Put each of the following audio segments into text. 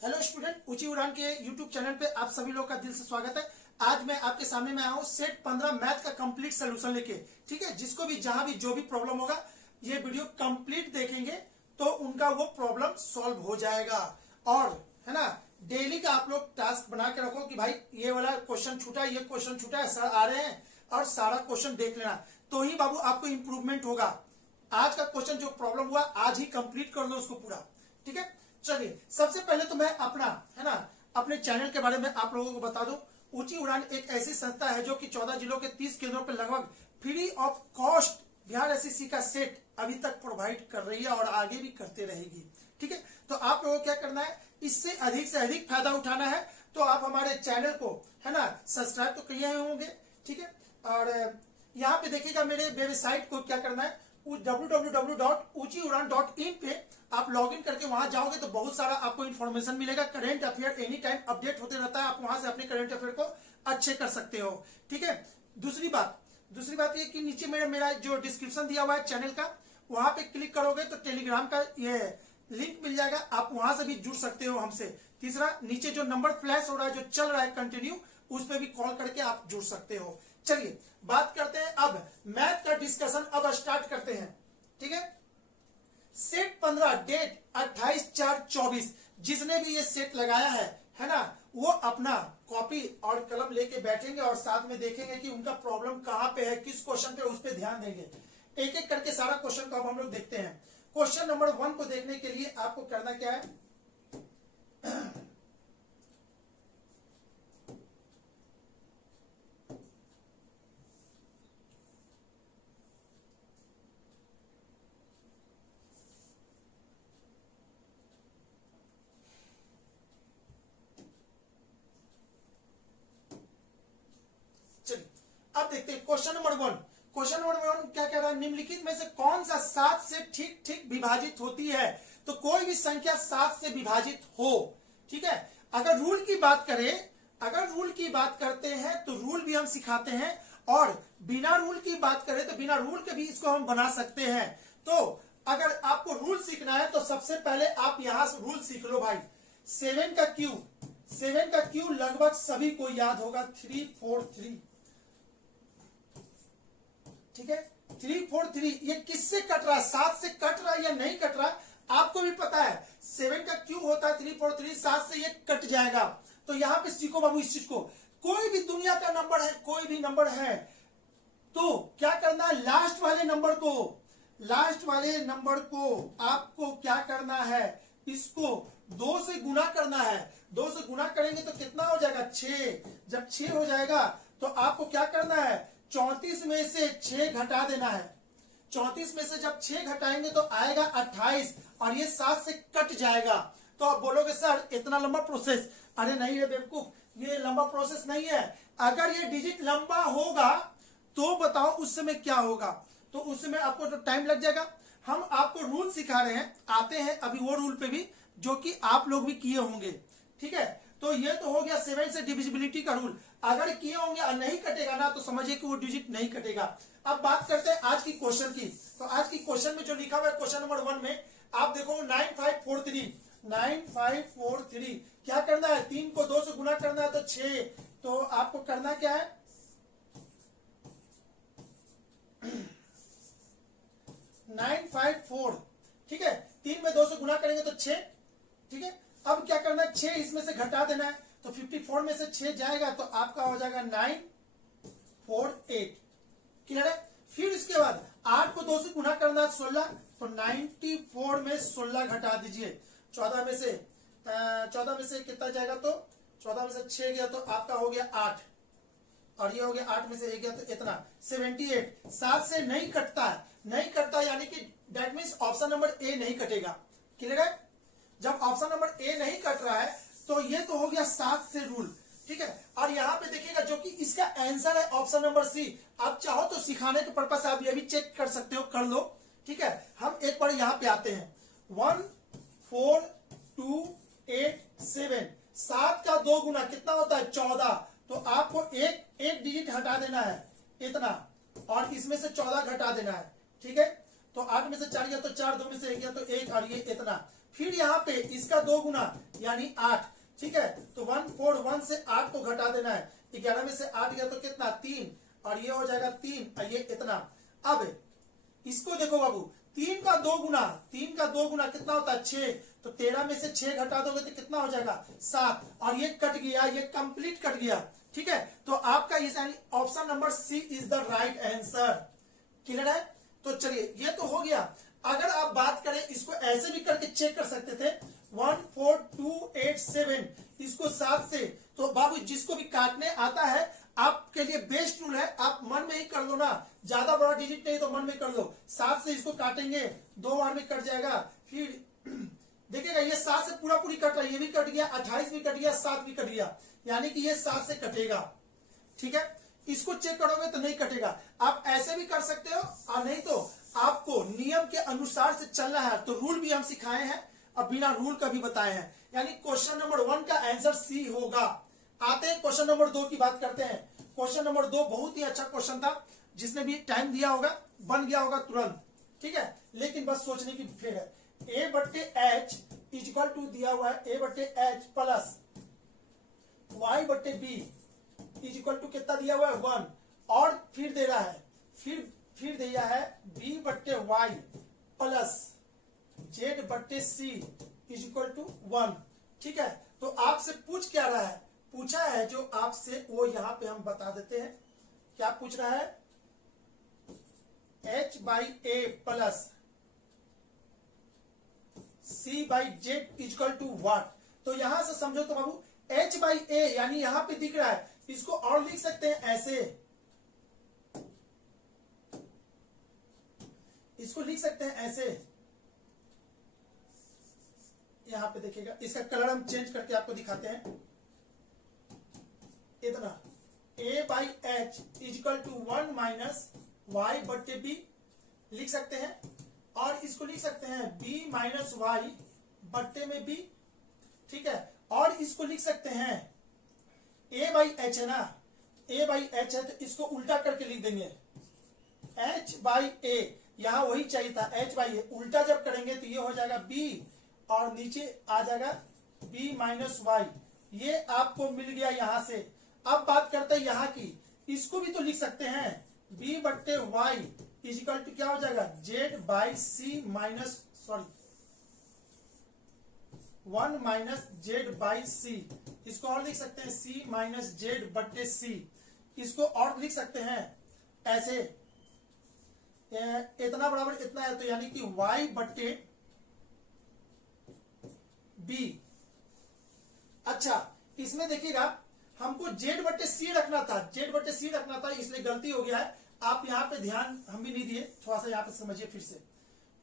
Hello student, ऊंची उड़ान के यूट्यूब चैनल पे आप सभी लोग का दिल से स्वागत है। आज मैं आपके सामने में आया हूँ सेट 15 मैथ का कंप्लीट सोल्यूशन लेके। ठीक है, जिसको भी जहां भी जो भी प्रॉब्लम होगा ये वीडियो कंप्लीट देखेंगे तो उनका वो प्रॉब्लम सॉल्व हो जाएगा। और है ना, डेली का आप लोग टास्क बना के रखो कि भाई ये वाला क्वेश्चन छूटा, ये क्वेश्चन छूटा है, सर आ रहे हैं और सारा क्वेश्चन देख लेना, तो ही बाबू आपको इंप्रूवमेंट होगा। आज का क्वेश्चन जो प्रॉब्लम हुआ आज ही कंप्लीट कर लो उसको पूरा। ठीक है, चलिए सबसे पहले तो मैं अपने चैनल के बारे में आप लोगों को बता दूं। ऊंची उड़ान एक ऐसी संस्था है जो कि 14 जिलों के 30 केंद्रों पर लगभग free of cost Bihar SSC का सेट अभी तक प्रोवाइड कर रही है और आगे भी करते रहेगी। ठीक है, तो आप लोगों को क्या करना है, इससे अधिक फायदा उठाना है तो आप हमारे चैनल को है ना सब्सक्राइब तो किए होंगे। ठीक है, और यहाँ पे देखिएगा मेरे वेबसाइट को क्या करना है, www.uchiudan.in पे आप लॉगिन करके वहां जाओगे तो बहुत सारा आपको इन्फॉर्मेशन मिलेगा। Current affair any time update होते रहता है, आप वहां से अपने करंट अफेयर को अच्छे कर सकते हो। ठीक है, दूसरी बात ये कि नीचे मेरा जो डिस्क्रिप्शन दिया हुआ है चैनल का, वहां पे क्लिक करोगे तो टेलीग्राम का ये लिंक मिल जाएगा, आप वहां से भी जुड़ सकते हो हमसे। तीसरा, नीचे जो नंबर फ्लैश हो रहा है जो चल रहा है कंटिन्यू, उस पर भी कॉल करके आप जुड़ सकते हो। चलिए बात करते हैं, अब मैथ का डिस्कशन अब स्टार्ट करते हैं। ठीक है, सेट 15 डेट 28/4/24, जिसने भी ये सेट लगाया है ना, वो अपना कॉपी और कलम लेके बैठेंगे और साथ में देखेंगे कि उनका प्रॉब्लम कहां पे है, किस क्वेश्चन पे, उस पे ध्यान देंगे। एक एक करके सारा क्वेश्चन को अब हम लोग देखते हैं। क्वेश्चन नंबर 1 को देखने के लिए आपको करना क्या है, अब देखते हैं क्वेश्चन नंबर 1। क्वेश्चन नंबर 1 क्या कह रहा है, निम्नलिखित में से कौन सा 7 से ठीक ठीक विभाजित होती है। तो कोई भी संख्या 7 से विभाजित हो। ठीक है, अगर रूल की बात करते हैं तो रूल भी हम सिखाते हैं, और बिना रूल की बात करें तो बिना रूल के भी इसको हम बना सकते हैं। तो अगर आपको रूल सीखना है तो सबसे पहले आप यहां से रूल सीख लो भाई। 7 का क्यूब लगभग सभी को याद होगा, 343। ठीक है, 343 ये किससे कट रहा है, 7 से कट रहा है या नहीं कट रहा है आपको भी पता है। 7 का क्यूब होता है 343, 7 से ये कट जाएगा। तो यहां पे सीखो बाबू इस चीज को, कोई भी दुनिया का नंबर है, कोई भी नंबर है तो क्या करना है, लास्ट वाले नंबर को आपको क्या करना है, इसको 2 से गुना करना है। 2 से गुना करेंगे तो कितना हो जाएगा, 6। जब 6 हो जाएगा तो आपको क्या करना है, 34 में से 6 घटा देना है। 34 में से जब 6 घटाएंगे तो आएगा 28, और ये 7 से कट जाएगा। तो आप बोलोगे सर इतना लंबा प्रोसेस, अरे नहीं है बेवकूफ, ये लंबा प्रोसेस नहीं है। अगर ये डिजिट लंबा होगा तो बताओ उस समय क्या होगा, तो उस समय आपको तो टाइम लग जाएगा। हम आपको रूल सिखा रहे हैं, आते हैं अभी वो रूल पे भी जो कि आप लोग भी किए होंगे। ठीक है, तो ये तो हो गया 7 से डिविजिबिलिटी का रूल। अगर किए होंगे और नहीं कटेगा ना तो समझिए कि वो डिजिट नहीं कटेगा। अब बात करते हैं आज की क्वेश्चन की। तो आज की क्वेश्चन में जो लिखा हुआ है क्वेश्चन नंबर 1 में आप देखो 9543 क्या करना है, 3 को 2 से गुना करना है तो 6। तो आपको करना क्या है, 954। ठीक है, 3 में 2 से गुना करेंगे तो 6। ठीक है, अब क्या करना है, 6 इसमें से घटा देना है, तो 54 में से 6 जाएगा तो आपका हो जाएगा 948। क्लियर है। फिर इसके बाद 8 को 2 से गुना करना है 16, तो 94 में 16 घटा दीजिए। 14 में से कितना जाएगा, तो 14 में से 6 गया तो आपका हो गया 8, और ये हो गया 8 में से 1 गया तो इतना 78। 7 से नहीं कटता यानी कि that means option number A नहीं कटेगा। क्लियर है, जब ऑप्शन नंबर ए नहीं कट रहा है तो ये तो हो गया 7 से रूल। ठीक है, और यहाँ पे देखिएगा जो कि इसका आंसर है ऑप्शन नंबर सी। आप चाहो तो सिखाने के पर्पस से आप ये भी चेक कर सकते हो, कर लो। ठीक है, हम एक बार यहाँ पे आते हैं, 14287, 7 का 2 गुना कितना होता है, 14। तो आपको एक डिजिट हटा देना है इतना, और इसमें से 14 घटा देना है। ठीक है, तो 8 में से 4 गया तो 4, 2 में से 1 गया तो 1, और ये इतना। फिर यहाँ पे इसका 2 गुना यानी 8, ठीक है। तो 141 से 8 को घटा देना है, 11 में से 8 गया तो कितना 3, और ये हो जाएगा 3 और ये इतना। अब इसको देखो बाबू, 3 का 2 गुना कितना होता है 6, तो 13 में से 6 घटा दोगे तो कितना हो जाएगा 7, और ये कट गया, ये कंप्लीट कट गया, ठीक है। तो आपका इस option number C is the right answer. Clear है? तो चलिए ये तो हो गया। अगर आप बात करें इसको ऐसे भी करके चेक कर सकते थे, 14287 इसको 7 से, तो बाबू जिसको भी काटने आता है आपके लिए बेस्ट रूल है, आप मन में ही कर लो ना, ज्यादा बड़ा डिजिट नहीं तो मन में कर लो। 7 से इसको काटेंगे 2 बार में कट जाएगा, फिर देखिएगा ये 7 से पूरा पूरी कट रहा है, ये भी कट गया, 28 भी कट गया, 7 भी कट गया, यानी कि ये 7 से कटेगा, ठीक है। इसको चेक करोगे तो नहीं कटेगा। आप ऐसे भी कर सकते हो, और नहीं तो आपको नियम के अनुसार से चलना है, तो रूल भी हम सिखाए हैं और बिना रूल का भी बताए हैं, यानी क्वेश्चन नंबर 1 का आंसर सी होगा। आते हैं क्वेश्चन नंबर 2 की बात करते हैं। क्वेश्चन नंबर 2 बहुत ही अच्छा क्वेश्चन था, जिसने भी टाइम दिया होगा बन गया होगा तुरंत, ठीक है। लेकिन बस सोचने की फिर है, ए बट्टे एच इक्वल टू दिया हुआ है ए बट्टे एच प्लस वाई बट्टे बी इक्वल टू कितना दिया हुआ है 1, और फिर दे रहा है फिर दिया है बी बट्टे वाई प्लस जेड बट्टे सी इक्वल टू 1, ठीक है। तो आपसे पूछ क्या रहा है, पूछा है जो आपसे वो यहां पे हम बता देते हैं। क्या पूछ रहा है, h by A plus C by Z equal to what. तो यहां से समझो तो बाबू h बाई ए यानी यहां पे दिख रहा है, इसको और लिख सकते हैं ऐसे, इसको लिख सकते हैं ऐसे, यहां पे देखिएगा, इसका कलर हम चेंज करके आपको दिखाते हैं। इतना a by H equal to 1 minus Y बट्टे बी लिख सकते हैं, और इसको लिख सकते हैं b माइनस वाई बट्टे में b, ठीक है। और इसको लिख सकते हैं a बाई एच है ना, a बाई एच है तो इसको उल्टा करके लिख देंगे h बाई a, यहां वही चाहिए था h बाई ए, उल्टा जब करेंगे तो ये हो जाएगा b और नीचे आ जाएगा b माइनस वाई, ये आपको मिल गया यहां से। अब बात करते हैं यहां की, इसको भी तो लिख सकते हैं b बट्टे वाई इजिकल टू क्या हो जाएगा Z by C minus 1 minus Z by C, इसको और लिख सकते हैं सी माइनस जेड बट्टे सी, इसको और लिख सकते हैं ऐसे, इतना बराबर इतना है, तो यानी कि y बट्टे b। अच्छा इसमें देखिएगा हमको z बट्टे सी रखना था, z बट्टे सी रखना था, इसलिए गलती हो गया है। आप यहाँ पे ध्यान हम भी नहीं दिए, थोड़ा सा यहाँ पे समझिए फिर से,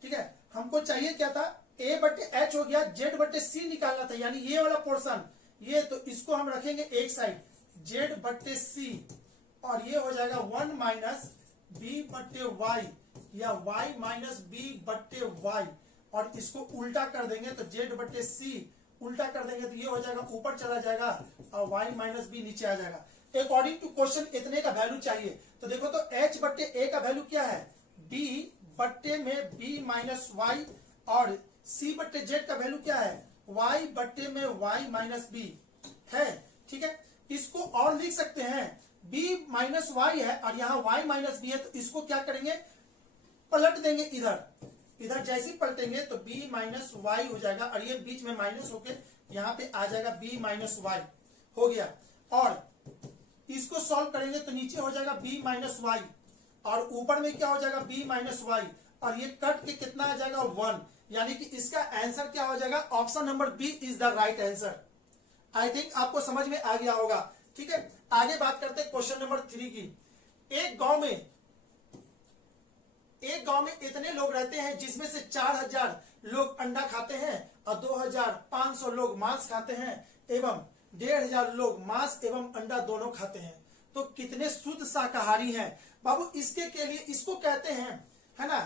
ठीक है। हमको चाहिए क्या था, a बट्टे एच हो गया, z बट्टे सी निकालना था, यानी ये वाला पोर्शन ये, तो इसको हम रखेंगे एक साइड z बट्टे सी, और ये हो जाएगा 1 माइनस b बट्टे वाई या y माइनस b बट्टे वाई, और इसको उल्टा कर देंगे तो z बट्टे सी उल्टा कर देंगे तो ये हो जाएगा ऊपर चला जाएगा और y माइनस बी नीचे आ जाएगा। अकॉर्डिंग टू क्वेश्चन इतने का वैल्यू चाहिए, तो देखो तो h बट्टे a का वैल्यू क्या है, b बट्टे में b माइनस वाई, और c बट्टे z का वैल्यू क्या है y बट्टे में y माइनस बी है, ठीक है। इसको और लिख सकते हैं b माइनस वाई है और यहाँ y माइनस बी है, तो इसको क्या करेंगे पलट देंगे, इधर जैसे ही पलटेंगे तो b माइनस वाई हो जाएगा, और ये बीच में माइनस होके यहाँ पे आ जाएगा b माइनस वाई हो गया, और इसको सॉल्व करेंगे तो नीचे हो जाएगा b माइनस वाई, और ऊपर में क्या हो जाएगा b माइनस वाई, और ये कट के कितना आ जाएगा 1, यानी कि इसका आंसर क्या हो जाएगा, option number B is the right answer. I think आपको समझ में आ गया होगा, ठीक है। आगे बात करते हैं क्वेश्चन नंबर 3 की। एक गांव में इतने लोग रहते हैं जिसमें से 4000 लोग अंडा खाते हैं और 2500 लोग मांस खाते हैं एवं 1500 लोग मांस एवं अंडा दोनों खाते हैं, तो कितने शुद्ध शाकाहारी हैं। बाबू इसके के लिए इसको कहते हैं, है ना,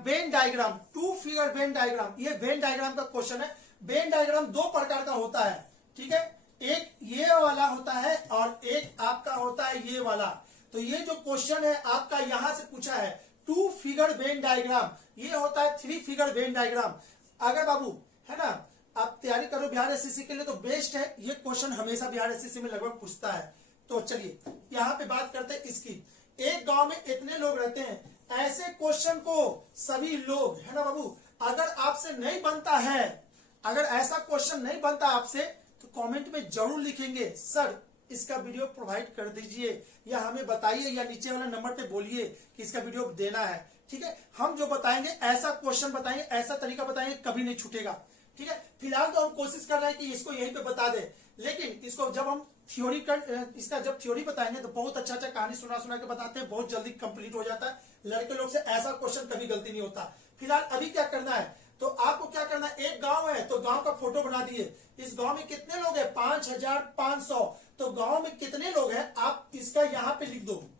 Venn diagram, 2 figure Venn diagram. ये वेन डायग्राम का क्वेश्चन है। वेन डायग्राम 2 प्रकार का होता है, ठीक है, एक ये वाला होता है और एक आपका होता है ये वाला। तो ये जो क्वेश्चन है आपका यहां से पूछा है 2 फिगर वेन डायग्राम, ये होता है 3 फिगर वेन डायग्राम। अगर बाबू है ना आप तैयारी करो बिहार एसएससी के लिए तो बेस्ट है, ये क्वेश्चन हमेशा बिहार एसएससी में लगभग पूछता है। तो चलिए यहाँ पे बात करते हैं इसकी। एक गांव में इतने लोग रहते हैं, ऐसे क्वेश्चन को सभी लोग है ना बाबू, अगर आपसे नहीं बनता है, अगर ऐसा क्वेश्चन नहीं बनता आपसे तो कमेंट में जरूर लिखेंगे सर इसका वीडियो प्रोवाइड कर दीजिए, या हमें बताइए, या नीचे वाले नंबर पे बोलिए कि इसका वीडियो देना है। ठीक है, हम जो बताएंगे ऐसा क्वेश्चन बताएंगे, ऐसा तरीका बताएंगे, कभी नहीं छूटेगा। ठीक है, फिलहाल तो हम कोशिश कर रहे हैं कि इसको यहीं पे बता दे, लेकिन इसको जब हम थ्योरी कर इसका जब थ्योरी बताएंगे तो बहुत अच्छा कहानी सुना के बताते हैं, बहुत जल्दी कंप्लीट हो जाता है। लड़के लोग से ऐसा क्वेश्चन कभी गलती नहीं होता। फिलहाल अभी क्या करना है, तो आपको क्या करना है, एक गांव है तो गांव का फोटो बना दिए। इस गांव में कितने लोग हैं, 5500। तो गांव में कितने लोग हैं आप इसका यहाँ पे लिख दो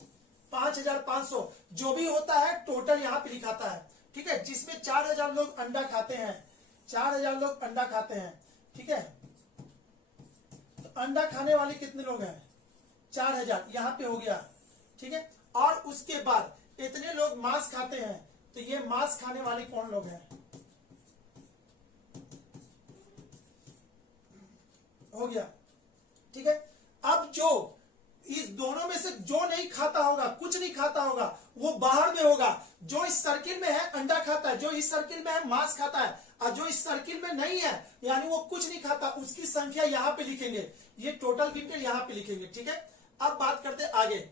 5500, जो भी होता है टोटल यहाँ पे लिखाता है। ठीक है, जिसमें 4000 लोग अंडा खाते हैं, 4000 लोग अंडा खाते हैं। ठीक है, तो अंडा खाने वाले कितने लोग हैं, 4000 यहाँ पे हो गया। ठीक है, और उसके बाद इतने लोग मांस खाते हैं, तो ये मांस खाने वाले कौन लोग हैं, हो गया। ठीक है, अब जो इस दोनों में से जो नहीं खाता होगा, कुछ नहीं खाता होगा, वो बाहर में होगा। जो इस सर्किल में है अंडा खाता है, जो इस सर्किल में है मांस खाता है, और जो इस सर्किल में नहीं है यानी वो कुछ नहीं खाता, उसकी संख्या यहाँ पे लिखेंगे, ये टोटल गिनकर यहाँ पे लिखेंगे। ठीक है, अब बात करते आगे।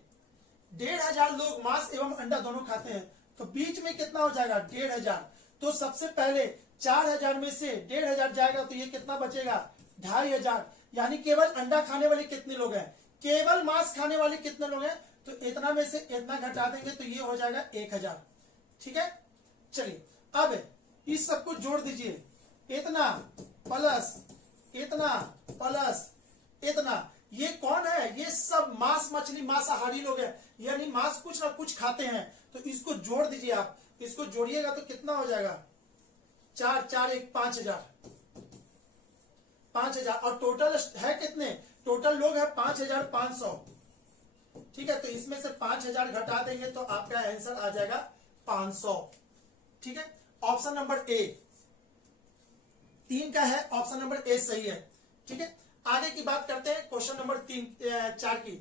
1500 लोग मांस एवं अंडा दोनों खाते हैं, तो बीच में कितना हो जाएगा 1500। तो सबसे पहले 4000 में से 1500 जाएगा तो ये कितना बचेगा 2500, यानी केवल अंडा खाने वाले कितने लोग हैं, केवल मांस खाने वाले कितने लोग हैं, तो इतना में से इतना घटा देंगे तो ये हो जाएगा 1000। ठीक है, चलिए अब इस सबको जोड़ दीजिए, इतना प्लस इतना प्लस इतना, ये कौन है, ये सब मांस मछली मांसाहारी लोग हैं, यानी मांस कुछ ना कुछ खाते हैं। तो इसको जोड़ दीजिए, आप इसको जोड़िएगा तो कितना हो जाएगा 4 4 1 5000, 5000। और टोटल है कितने, टोटल लोग है 5500। ठीक है, तो इसमें से 5000 घटा देंगे तो आपका आंसर आ जाएगा 500। ठीक है, ऑप्शन नंबर ए 3 का है, ऑप्शन नंबर ए सही है। ठीक है, आगे की बात करते हैं क्वेश्चन नंबर 4 की।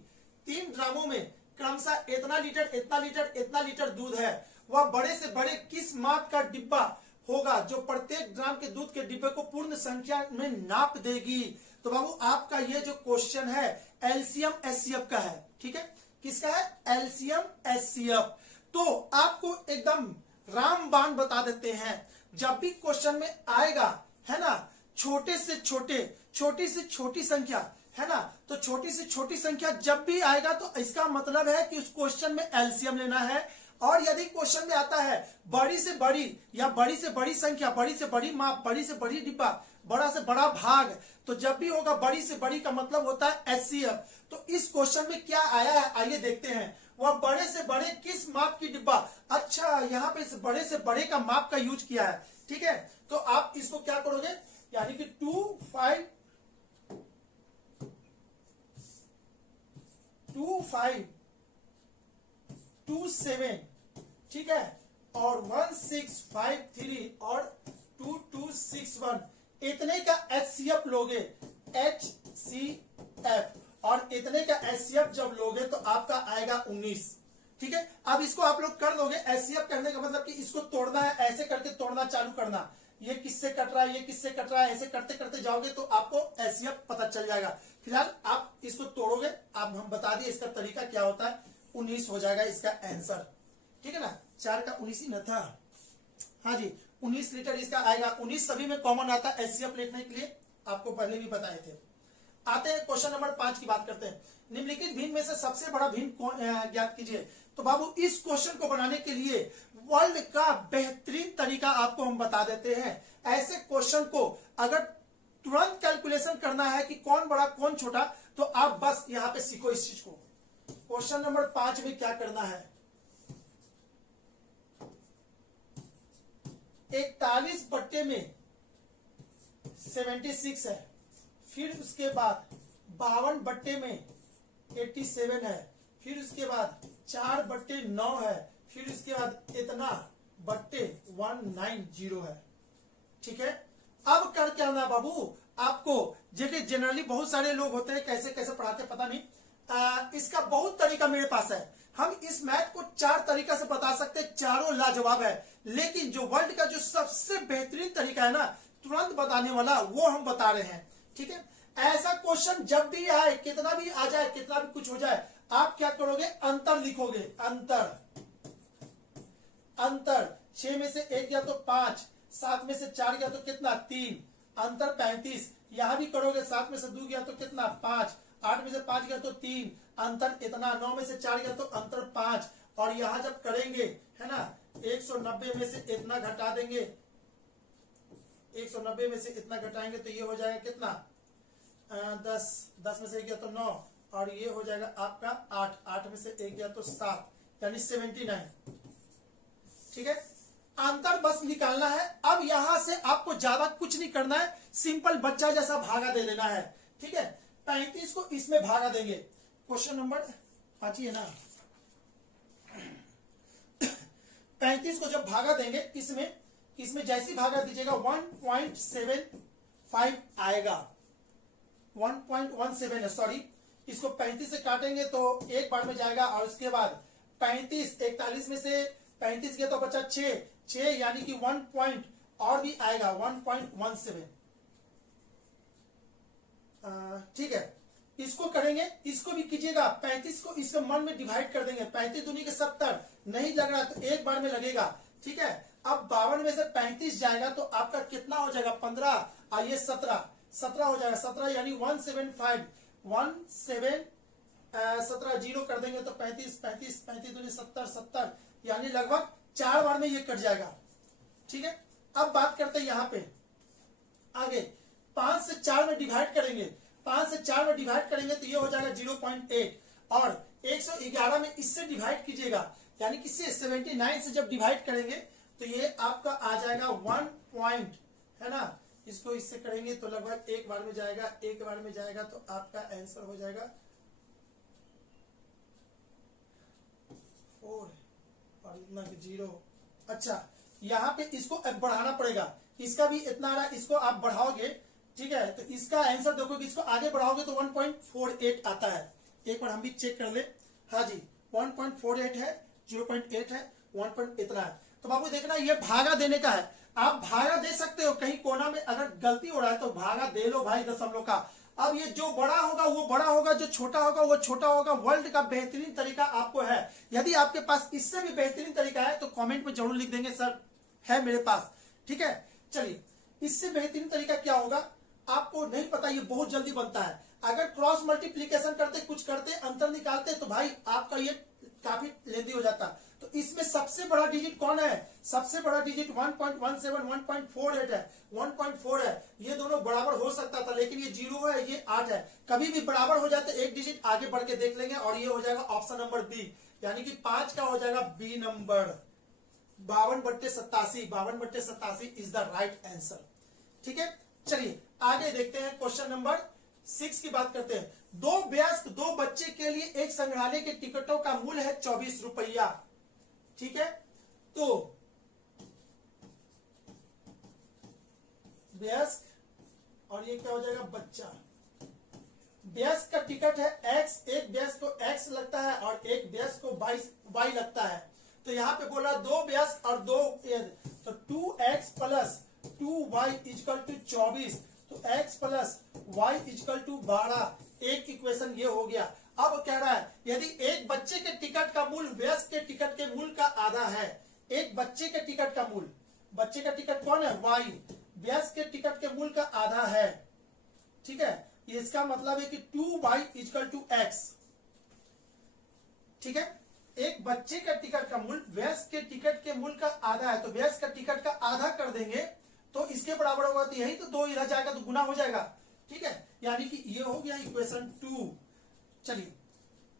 3 ड्रामों में क्रमशः इतना लीटर इतना लीटर इतना लीटर दूध है, वह बड़े से बड़े किस माप का डिब्बा होगा जो प्रत्येक ड्राम के दूध के डिब्बे को पूर्ण संख्या में नाप देगी। तो बाबू आपका ये जो क्वेश्चन है एलसीएम एचसीएफ का है। ठीक है, किसका है, एलसीएम एचसीएफ। तो आपको एकदम रामबाण बता देते हैं, जब भी क्वेश्चन में आएगा है ना छोटे से छोटे, छोटी से छोटी संख्या है ना, तो छोटी से छोटी संख्या जब भी आएगा तो इसका मतलब है कि उस क्वेश्चन में एलसीएम लेना है। और यदि क्वेश्चन में आता है बड़ी से बड़ी या बड़ी से बड़ी संख्या, बड़ी से बड़ी माप, बड़ी से बड़ी डिब्बा, बड़ा से बड़ा भाग, तो जब भी होगा बड़ी से बड़ी का मतलब होता है एचसीएफ। तो इस क्वेश्चन में क्या आया है आइए देखते हैं, वह बड़े से बड़े किस माप की डिब्बा। अच्छा, यहाँ पे बड़े से बड़े का माप का यूज किया है। ठीक है, तो आप इसको क्या करोगे, यानी कि 2527, ठीक है, और 1653 और 2261, इतने का एचसीएफ लोगे, एचसीएफ, और इतने का एचसीएफ जब लोगे तो आपका आएगा 19। ठीक है, अब इसको आप लोग कर दोगे। एचसीएफ करने का मतलब कि इसको तोड़ना है, ऐसे करके तोड़ना चालू करना, ये किससे कट रहा है, ये किससे कट रहा है, ऐसे करते करते जाओगे तो आपको एचसीएफ पता चल जाएगा। फिलहाल आप इसको तोड़ोगे, अब हम बता दिए इसका तरीका क्या होता है, 19 हो जाएगा इसका आंसर। ठीक है ना, 4 का 19 ही न था, हाँ जी 19 लीटर इसका आएगा। 19 सभी में कॉमन आता है एचसीएफ लिखने के लिए, आपको पहले भी बताए थे। आते हैं क्वेश्चन नंबर 5 की बात करते हैं। निम्नलिखित भिन्न में से सबसे बड़ा भिन्न ज्ञात कीजिए। तो बाबू इस क्वेश्चन को बनाने के लिए वर्ल्ड का बेहतरीन तरीका आपको हम बता देते हैं। ऐसे क्वेश्चन को अगर तुरंत कैलकुलेशन करना है कि कौन बड़ा कौन छोटा, तो आप बस यहाँ पे सीखो इस चीज को। क्वेश्चन नंबर 5 में क्या करना है, 41 बट्टे में 76 है, फिर उसके बाद 52 बट्टे में 87 है, फिर उसके बाद 4 बट्टे 9 है, फिर उसके बाद इतना बट्टे 190 है। ठीक है, अब कर क्या ना बाबू आपको, देखिए जनरली बहुत सारे लोग होते हैं कैसे कैसे पढ़ाते पता नहीं, इसका बहुत तरीका मेरे पास है। हम इस मैथ को 4 तरीका से बता सकते हैं, चारों लाजवाब है। लेकिन जो वर्ल्ड का जो सबसे बेहतरीन तरीका है ना तुरंत बताने वाला, वो हम बता रहे हैं। ठीक है, ऐसा क्वेश्चन जब भी आए, कितना भी आ जाए, कितना भी कुछ हो जाए, आप क्या करोगे, अंतर लिखोगे। अंतर, अंतर 6 में से 1 गया तो 5, 7 में से 4 गया तो कितना 3, अंतर 35। यहां भी करोगे, 7 में से 2 गया तो कितना 5, 8 में से 5 गया तो 3, अंतर इतना, 9 में से 4 गया तो अंतर 5। और यहां जब करेंगे है ना, 190 में से इतना घटा देंगे, 190 में से इतना घटाएंगे तो ये हो जाएगा कितना 10, 10 में से 1 गया तो 9, और ये हो जाएगा आपका 8, 8 में से 1 गया तो 7, यानी 79। ठीक है, अंतर बस निकालना है। अब यहां से आपको ज्यादा कुछ नहीं करना है, सिंपल बच्चा जैसा भागा दे देना है। ठीक है, 35 को इसमें भागा देंगे। क्वेश्चन नंबर 5 है ना, 35 को जब भागा देंगे इसमें जैसी भागा दीजिएगा 1.75 आएगा, 1.17 है, सॉरी। इसको 35 से काटेंगे तो एक बार में जाएगा, और उसके बाद 35, 41 में से 35 गया तो बचा 6, यानी कि 1 पॉइंट और भी आएगा 1.17। ठीक है, इसको करेंगे, इसको भी कीजिएगा। 35 को इससे मन में डिवाइड कर देंगे, 35 दूनी के 70, नहीं लग रहा तो एक बार में लगेगा। ठीक है, अब 52 में से 35 जाएगा तो आपका कितना हो जाएगा 15, और ये 17 हो जाएगा, 17 यानी 175, 17 जीरो कर देंगे तो 35, 35 दूनी 70, 70 यानी लगभग 4 बार में ये कट जाएगा। ठीक है, अब बात करते हैं यहां पे आगे, 5 से 4 में डिवाइड करेंगे, 5 से 4 में डिवाइड करेंगे तो ये हो जाएगा 0.8, और 111 में इससे डिवाइड कीजिएगा, यानी कि 79 से जब डिवाइड करेंगे तो ये आपका आ जाएगा 1 पॉइंट, है ना। इसको इससे करेंगे तो लगभग एक बार में जाएगा, एक बार में जाएगा तो आपका आंसर हो जाएगा 4 और इतना 0। अच्छा, यहाँ पे इसको अब बढ़ाना पड़ेगा, इसका भी इतना आ रहा है, इसको आप बढ़ाओगे। ठीक है, तो इसका आंसर देखोगे, इसको आगे बढ़ाओगे तो 1.48 आता है। एक बार हम भी चेक कर ले, हाँ जी 1.48 है, 0.8 है, 1 इतना है। तो बाबू देखना, ये भागा देने का है, आप भागा दे सकते हो, कहीं कोना में अगर गलती हो रहा है तो भागा दे लो भाई दशमलव का। अब ये जो बड़ा होगा वो बड़ा होगा, जो छोटा होगा वो छोटा होगा। वर्ल्ड का बेहतरीन तरीका आपको है। यदि आपके पास इससे भी बेहतरीन तरीका है तो कमेंट में जरूर लिख देंगे सर है मेरे पास। ठीक है, चलिए, इससे बेहतरीन तरीका क्या होगा आपको नहीं पता, ये बहुत जल्दी बनता है। अगर क्रॉस मल्टीप्लीकेशन करते, कुछ करते, अंतर निकालते तो भाई आपका ये काफी लेंदी हो जाता। तो इसमें सबसे बड़ा डिजिट कौन है, सबसे बड़ा डिजिट 1.17, 1.48 है, 1.4 है। ये दोनों बराबर हो सकता था, लेकिन ये 0 है, ये 8 है। कभी भी बराबर हो जाते एक डिजिट आगे बढ़ के देख लेंगे, और ये हो जाएगा ऑप्शन नंबर बी, यानी कि 5 का हो जाएगा B number, 52/87, 52/87 is the right answer. ठीक है, चलिए आगे देखते हैं। क्वेश्चन नंबर 6 की बात करते हैं। 2 वयस्क 2 बच्चे के लिए एक संग्रहालय के टिकटों का मूल्य है 24 रुपया। ठीक है, तो वयस्क और ये क्या हो जाएगा बच्चा। वयस्क का टिकट है x, एक वयस्क को x लगता है और एक वयस्क को y लगता है। तो यहाँ पे बोला 2 वयस्क और 2, तो 2x plus 2y equal to 24, तो x plus y equal to 12। एक इक्वेशन ये हो गया। अब कह रहा है यदि एक बच्चे के टिकट का मूल्य वयस्क के टिकट के मूल्य का आधा है, एक बच्चे के टिकट का मूल्य, बच्चे का टिकट कौन है y, वयस्क के टिकट के मूल्य का आधा है। ठीक है, इसका मतलब है कि 2y इक्वल टू x। ठीक है, एक बच्चे का टिकट का मूल्य वयस्क के टिकट के मूल्य का आधा है, तो वयस्क का टिकट का आधा कर देंगे तो इसके बराबर होगा, तो यही तो 2 इधर जाएगा तो गुना हो जाएगा। ठीक है, यानी कि ये हो गया इक्वेशन 2। चलिए,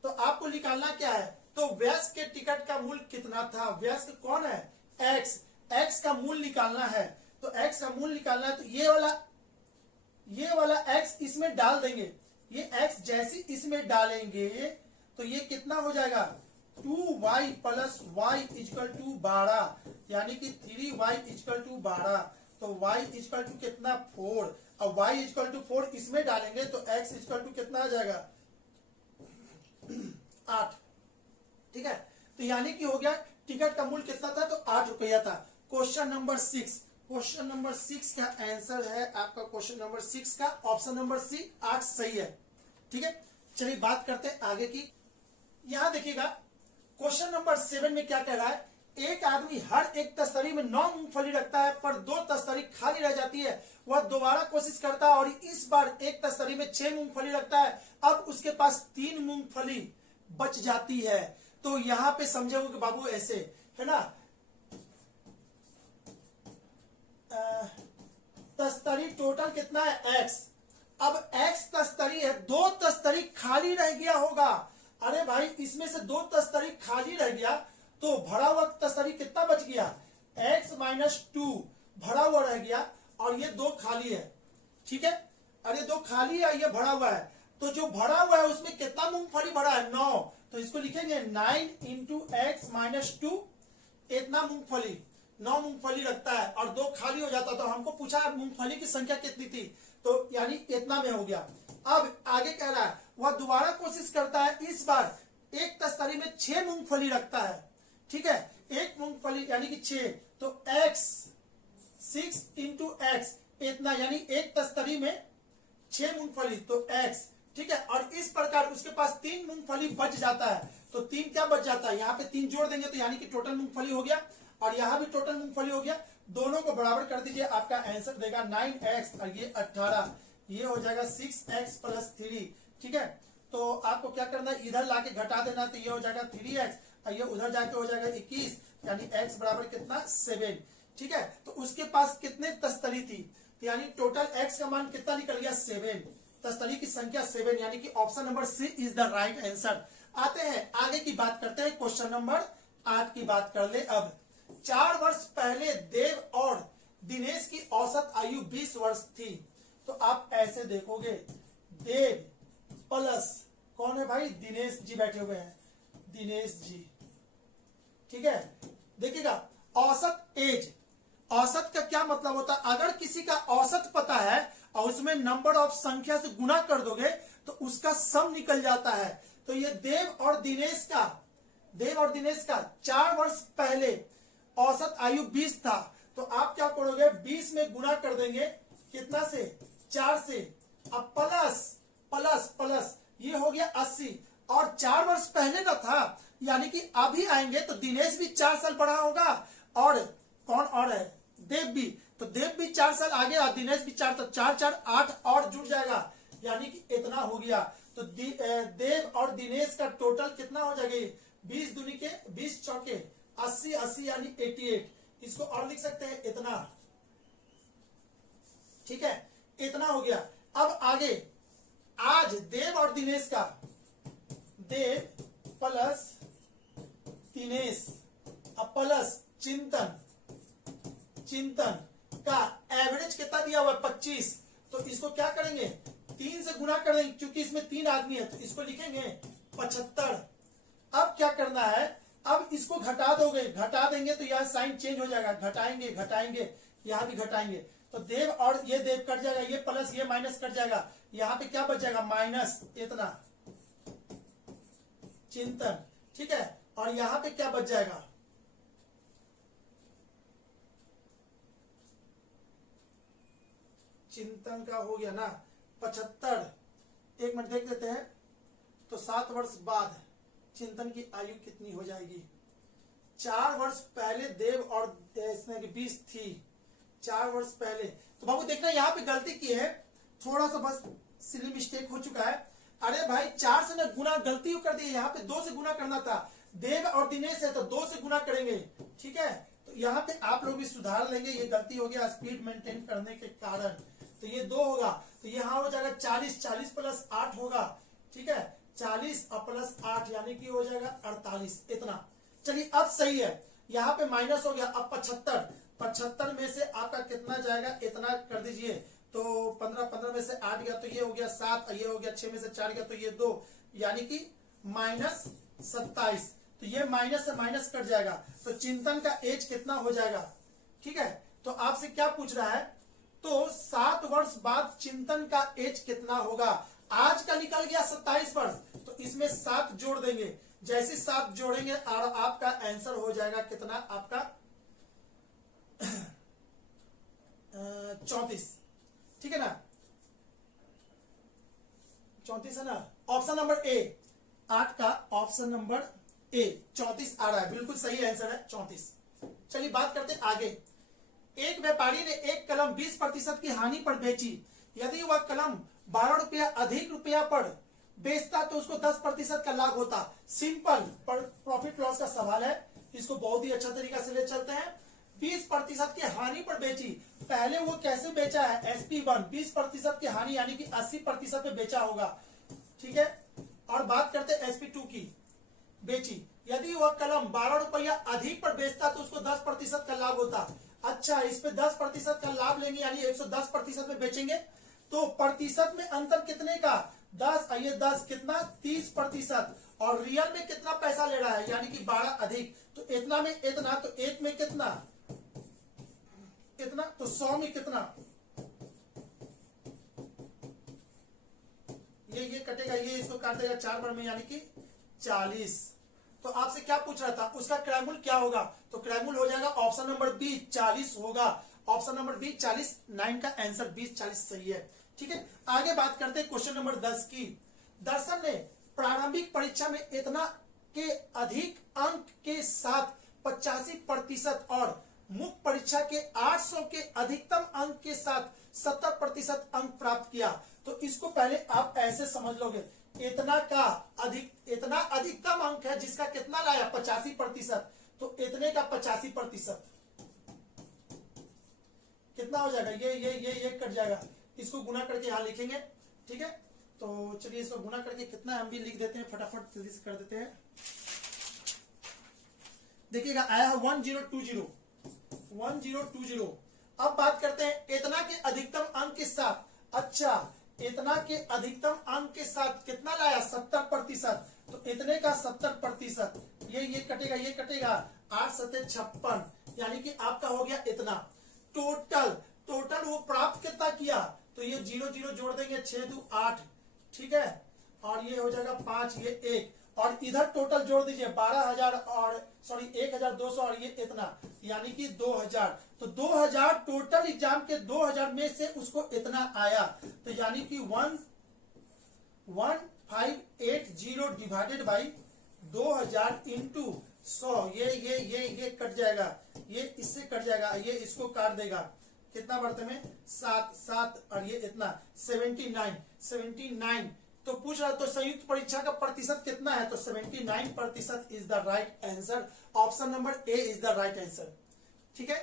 तो आपको निकालना क्या है, तो वयस्क के टिकट का मूल्य कितना था, वयस्क कौन है x, x का मूल्य निकालना है। तो x का मूल्य निकालना है तो ये वाला x इसमें डाल देंगे, ये x जैसे इसमें डालेंगे तो ये कितना हो जाएगा 2y plus y equal to 12, यानी कि 3y इक्वल टू 12। तो y इक्वल टू कितना 4। अब y इक्वल टू 4 इसमें डालेंगे तो x इक्वल टू कितना आ जाएगा 8। ठीक है, तो यानी कि हो गया टिकट का मूल्य कितना था, तो 8 रुपया था। क्वेश्चन नंबर 6, क्वेश्चन नंबर 6 का आंसर है आपका, क्वेश्चन नंबर 6 का ऑप्शन नंबर सी 8 सही है। ठीक है, चलिए बात करते हैं आगे की। यहां देखिएगा क्वेश्चन नंबर 7 में क्या कह रहा है, एक आदमी हर एक तस्तरी में 9 मूंगफली रखता है पर 2 तस्तरी खाली रह जाती है। वह दोबारा कोशिश करता है और इस बार एक तस्तरी में 6 मूंगफली रखता है। अब उसके पास 3 मूंगफली बच जाती है। तो यहां पे समझोगे कि बाबू ऐसे है ना, तस्तरी टोटल कितना है x। अब x तस्तरी है, 2 तस्तरी खाली रह गया होगा। अरे भाई इसमें से 2 तस्तरी खाली रह गया तो भरा हुआ तस्तरी कितना बच गया, x माइनस 2 भरा हुआ रह गया और ये 2 खाली है। ठीक है, अरे 2 खाली है, ये भरा हुआ है। तो जो भरा हुआ है उसमें कितना मूंगफली भरा है, 9। तो इसको लिखेंगे 9 इंटू एक्स माइनस 2, इतना मूंगफली 9 मूंगफली रखता है और 2 खाली हो जाता। तो हमको पूछा मूंगफली की संख्या कितनी थी, तो यानी इतना में हो गया। अब आगे कह रहा है वह दोबारा कोशिश करता है, इस बार एक तस्तरी में 6 मूंगफली रखता है। ठीक है, एक मूंगफली यानी कि 6, तो x 6 इंटू एक्स इतना, यानी एक तस्तरी में 6 मूंगफली तो x। ठीक है, और इस प्रकार उसके पास 3 मूंगफली बच जाता है। तो 3 क्या बच जाता है, यहाँ पे 3 जोड़ देंगे तो यानी कि टोटल मूंगफली हो गया और यहाँ भी टोटल मूंगफली हो गया। दोनों को बराबर कर दीजिए, आपका आंसर देगा 9x और ये 18, ये हो जाएगा 6x प्लस 3। ठीक है, तो आपको क्या करना है, इधर लाके घटा देना, तो ये हो जाएगा 3x और ये उधर जाके हो जाएगा 21, यानी x बराबर कितना 7। ठीक है, तो उसके पास कितने तस्तरी थी, तो यानी टोटल x का मान कितना निकल गया 7, तस्तरी की संख्या 7, यानी कि option number C is the right answer. आते हैं आगे की बात करते हैं, क्वेश्चन नंबर 8 की बात कर ले। अब 4 वर्ष पहले देव और दिनेश की औसत आयु 20 वर्ष थी। तो आप ऐसे देखोगे, देव प्लस कौन है भाई, दिनेश जी बैठे हुए हैं, दिनेश जी। ठीक है, देखिएगा औसत एज, औसत का क्या मतलब होता है, अगर किसी का औसत पता है और उसमें नंबर ऑफ संख्या से गुना कर दोगे तो उसका सम निकल जाता है। तो ये देव और दिनेश का 4 वर्ष पहले औसत आयु 20 था। तो आप क्या करोगे, 20 में गुना कर देंगे कितना से, 4 से, अब प्लस प्लस प्लस ये हो गया 80 और 4 वर्ष पहले का था, यानी कि अभी आएंगे तो दिनेश भी 4 साल बड़ा होगा और कौन और है, देव भी। तो देव भी 4 साल आगे और दिनेश भी 4, तो 4 4 8 और जुड़ जाएगा, यानी कि इतना हो गया। तो देव और दिनेश का टोटल कितना हो जाएगा, 20 दूनी के 20 चौके 80 80 यानी 88। इसको और लिख सकते हैं इतना। ठीक है, इतना हो गया। अब आगे आज देव और दिनेश का, देव प्लस दिनेश अब प्लस चिंतन का एवरेज कितना दिया हुआ है 25। तो इसको क्या करेंगे, 3 से गुना कर देंगे क्योंकि इसमें 3 आदमी है, तो इसको लिखेंगे 75। अब क्या करना है, अब इसको घटा दोगे, घटा देंगे तो यहाँ साइन चेंज हो जाएगा, घटाएंगे यहाँ भी घटाएंगे, तो देव और ये देव कट जाएगा, ये प्लस ये माइनस कट जाएगा, यहाँ पे क्या बच जाएगा माइनस इतना चिंतन। ठीक है, और यहाँ पे क्या बच जाएगा, चिंतन का हो गया ना 75। एक मिनट देख लेते हैं, तो 7 वर्ष बाद चिंतन की आयु कितनी हो जाएगी। 4 वर्ष पहले देव और 20 थी, 4 वर्ष पहले। तो बाबू देखना यहाँ पे गलती की है, थोड़ा सा बस सिली मिस्टेक हो चुका है। अरे भाई 4 से ना गुना गलती कर दी, यहाँ पे 2 से गुना करना था। देव और दिनेश है तो 2 से गुना करेंगे। ठीक है, तो यहाँ पे आप लोग भी सुधार लेंगे, ये गलती हो गया स्पीड मेंटेन करने के कारण। तो ये 2 होगा, तो यहाँ हो जाएगा 40 प्लस 8 होगा। ठीक है, 40 और प्लस 8 यानी कि हो जाएगा 48 इतना। चलिए अब सही है, यहाँ पे माइनस हो गया। अब 75 में से आपका कितना जाएगा, इतना कर दीजिए। तो 15 में से 8 गया तो ये हो गया 7, और ये हो गया 6 में से 4 गया तो ये 2, यानी कि माइनस 27। तो ये माइनस से माइनस कट जाएगा, तो चिंतन का एज कितना हो जाएगा। ठीक है, तो आपसे क्या पूछ रहा है, तो 7 वर्ष बाद चिंतन का एज कितना होगा। आज का निकल गया 27 वर्ष, तो इसमें 7 जोड़ देंगे, जैसे 7 जोड़ेंगे और आपका आंसर हो जाएगा कितना, आपका 34, ठीक है ना, 34 है ना। ऑप्शन नंबर ए, 8 का ऑप्शन नंबर ए 34 आ रहा है, बिल्कुल सही आंसर है 34। चलिए बात करते हैं आगे। एक व्यापारी ने एक कलम 20% की हानि पर बेची, यदि वह कलम 12 रुपया अधिक रुपया पर बेचता तो उसको 10% का लाभ होता। सिंपल प्रॉफिट लॉस का सवाल है, इसको बहुत ही अच्छा तरीका से ले चलते हैं। 20% की हानि पर बेची, पहले वो कैसे बेचा है, SP1 20% की हानि यानी कि 80% पे बेचा होगा, ठीक है। और बात करते हैं SP2 की, बेची, यदि वह कलम 12 रुपया अधिक पर बेचता तो उसको 10% का लाभ होता। अच्छा, इस पे 10% का लाभ लेंगे यानी 110% में बेचेंगे, तो प्रतिशत में अंतर कितने का, 10, ये 10 कितना 30%, और रियल में कितना पैसा ले रहा है यानी कि 12 अधिक, तो इतना में इतना, तो 1 में कितना इतना, तो 100 में कितना, ये कटेगा, ये इसको काट देगा 4 बार में यानी कि 40। तो आपसे क्या पूछ रहा था, उसका क्रयमूल्य क्या होगा, तो क्रयमूल्य हो जाएगा ऑप्शन नंबर बी 40 होगा। ऑप्शन नंबर बी 40, 9 का आंसर 20-40 सही है, ठीक है। आगे बात करते हैं क्वेश्चन नंबर 10 की। दर्शन ने प्रारंभिक परीक्षा में इतना के अधिक अंक के साथ 85% और मुख्य परीक्षा के 800 के अधिकतम अंक के साथ 70% अंक प्राप्त किया। तो इसको पहले आप ऐसे समझ लोगे, इतना अधिकतम अंक है जिसका कितना लाया 85%, तो इतने का 85% कितना हो जाएगा, ये कट जाएगा, इसको गुना करके यहां लिखेंगे, ठीक है। तो चलिए इसको गुना करके कितना हम भी लिख देते हैं, फटाफट जल्दी से कर देते हैं। देखिएगा आया है 1020। अब बात करते हैं इतना के अधिकतम अंक के साथ। अच्छा, इतना के अधिकतम अंक के साथ कितना लाया 70%, तो इतने का 70%, ये कटेगा 8 7 56, यानी कि आपका हो गया इतना। टोटल वो प्राप्त कितना किया, तो ये 0 जोड़ देंगे 6 2 8, ठीक है, और ये हो जाएगा 5, ये 1, और इधर टोटल जोड़ दीजिए 12,000 और 1,200 और ये इतना यानी कि 2,000। तो 2,000 टोटल एग्जाम के 2,000 में से उसको इतना आया, तो यानी कि 1580 डिवाइडेड बाई 2,000 इंटू 100, ये कट जाएगा, ये इससे कट जाएगा, ये इसको काट देगा, कितना बढ़ते में 7 और ये इतना 79। तो पूछ रहा तो संयुक्त परीक्षा का प्रतिशत कितना है, तो 79% is the right answer. Option number A is the right answer, ठीक है।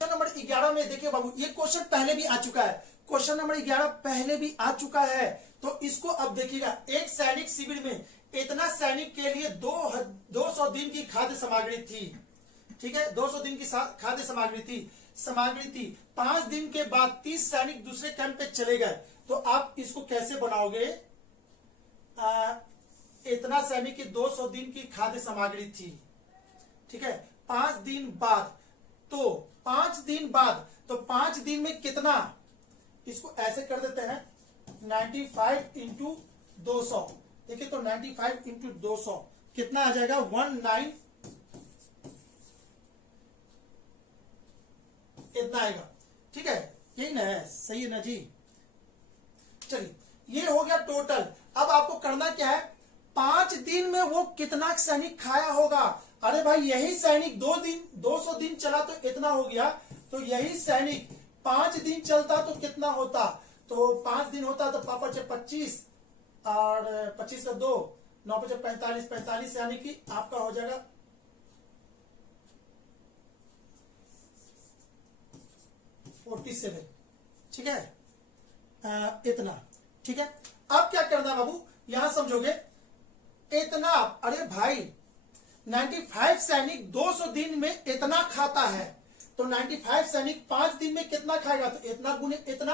क्वेश्चन नंबर 11 में देखिए बाबू, ये क्वेश्चन पहले भी आ चुका है, क्वेश्चन नंबर 11 पहले भी आ चुका है। तो इसको अब देखिएगा, एक सैनिक शिविर में इतना सैनिक के लिए 200 दिन की खाद्य सामग्री थी, ठीक है, 200 दिन की खाद्य सामग्री थी। 5 दिन के बाद 30 सैनिक दूसरे कैंप पे चले गए, तो आप इसको कैसे बनाओगे, इतना सैनिक की 200 दिन की खाद्य सामग्री थी, ठीक है, 5 दिन बाद, तो 5 दिन में कितना, इसको ऐसे कर देते हैं 95 इंटू 200, देखिए तो 95 इंटू 200 कितना आ जाएगा 19, इतना आएगा, ठीक है, यही ना है, सही है ना जी। चलिए ये हो गया टोटल। अब आपको करना क्या है, 5 दिन में वो कितना सैनिक खाया होगा। अरे भाई यही सैनिक 200 दिन चला तो इतना हो गया, तो यही सैनिक 5 दिन चलता तो कितना होता, तो 5 दिन होता तो 25 और 25 का 2 9 5 45 यानी कि आपका हो जाएगा 47, ठीक है, इतना, ठीक है। अब क्या करना बाबू, यहां समझोगे इतना, अरे भाई 95 सैनिक 200 दिन में इतना खाता है, तो 95 सैनिक 5 दिन में कितना खाएगा, तो इतना गुने इतना।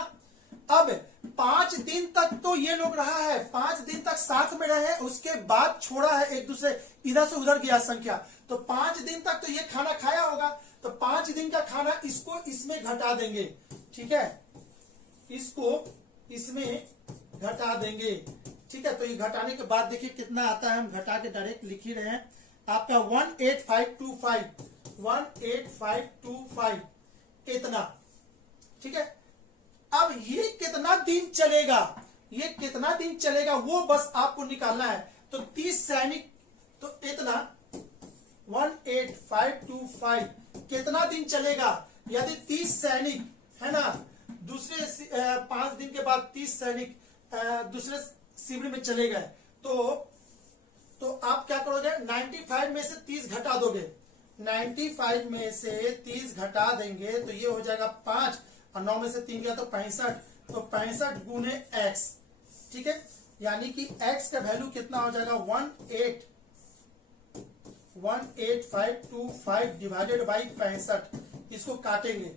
अब 5 दिन तक तो ये लोग रहा है, 5 दिन तक साथ में रहे, उसके बाद छोड़ा है एक दूसरे, इधर से उधर गया संख्या, तो 5 दिन तक तो ये खाना खाया होगा, तो 5 दिन का खाना इसको इसमें घटा देंगे, ठीक है, इसको इसमें घटा देंगे, ठीक है। तो ये घटाने के बाद देखिए कितना आता है, हम घटा के डायरेक्ट लिख ही रहे हैं, आपका 18525 इतना, ठीक है। अब ये कितना दिन चलेगा, ये कितना दिन चलेगा वो बस आपको निकालना है। तो 30 सैनिक, तो इतना 18525 कितना दिन चलेगा, यदि 30 सैनिक है ना, दूसरे 5 दिन के बाद 30 सैनिक दूसरे शिविर में चले गए, तो आप क्या करोगे, 95 में से 30 घटा दोगे, 95 में से 30 घटा देंगे तो ये हो जाएगा 5, और 9 में से 3 गया तो 65, तो 65 गुने x, ठीक है। यानी कि x का वैल्यू कितना हो जाएगा, 18525 डिवाइडेड बाई 65, इसको काटेंगे,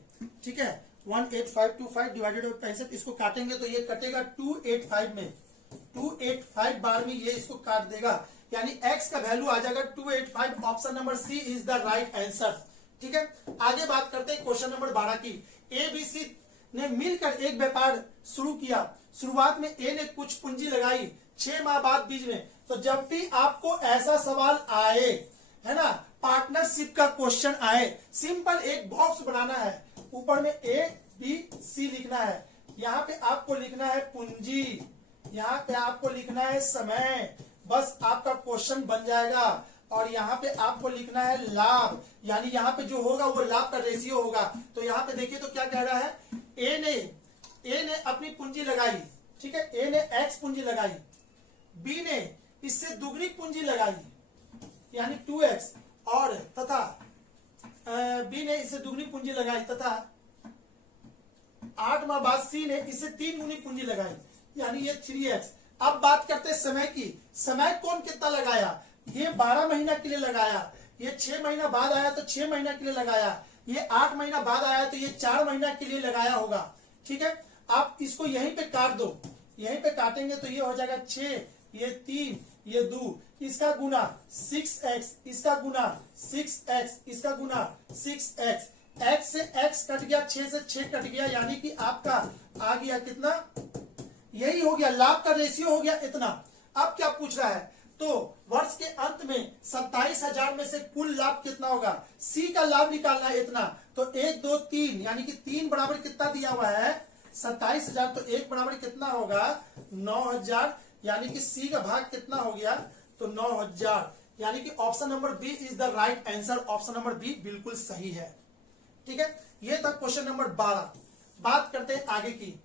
ठीक है, 18525 डिवाइडेड बाई 65 इसको काटेंगे तो ये कटेगा 285 में, 285 बार में ये इसको काट देगा, यानी x का वैल्यू आ जाएगा 285। Option number C is the right answer, ठीक है। आगे बात करते हैं क्वेश्चन नंबर 12 की। ABC ने मिलकर एक व्यापार शुरू किया, शुरुआत में ए ने कुछ पूंजी लगाई, 6 माह बाद बीच में। तो जब भी आपको ऐसा सवाल आए, है ना, पार्टनरशिप का क्वेश्चन आए, सिंपल एक बॉक्स बनाना है, ऊपर में ABC लिखना है, यहाँ पे आपको लिखना है पूंजी, यहाँ पे आपको लिखना है समय, बस आपका क्वेश्चन बन जाएगा। और यहाँ पे आपको लिखना है लाभ, यानी यहाँ पे जो होगा वो लाभ का रेशियो होगा। तो यहाँ पे देखिए तो क्या कह रहा है, ए ने अपनी पूंजी लगाई, ठीक है, ए ने x पूंजी लगाई, बी ने इससे दुगनी पूंजी लगाई यानी 2x, और तथा बी ने इससे दुगनी पूंजी लगाई, तथा 8 माह बाद सी ने इससे 3 गुनी पूंजी लगाई, यानी ये 3x। अब बात करते हैं समय की, समय कौन कितना लगाया, ये 12 महीना के लिए लगाया, ये 6 महीना बाद आया तो 6 महीना के लिए लगाया, ये 8 महीना बाद आया तो ये 4 महीना के लिए लगाया होगा, ठीक है। आप इसको यहीं पे काट दो, यहीं पे काटेंगे तो ये हो जाएगा 6, ये 3, ये 2, इसका गुना 6x, इसका गुना 6x, इसका गुना 6x, x से x कट गया, 6 से 6 कट गया, यानी कि आपका आ गया कितना, यही हो गया, लाभ का रेशियो हो गया इतना। अब क्या पूछ रहा है, तो वर्ष के अंत में 27,000 में से कुल लाभ कितना होगा, सी का लाभ निकालना है इतना। तो 1 2 3 यानी कि 3 बराबर कितना दिया हुआ है, 27,000, तो 1 बराबर कितना होगा, 9,000, यानी कि सी का भाग कितना हो गया, तो 9,000, यानी कि option number B is the right answer, option number B बिल्कुल सही है, ठीक है। ये था क्वेश्चन नंबर 12। बात करते हैं आगे की।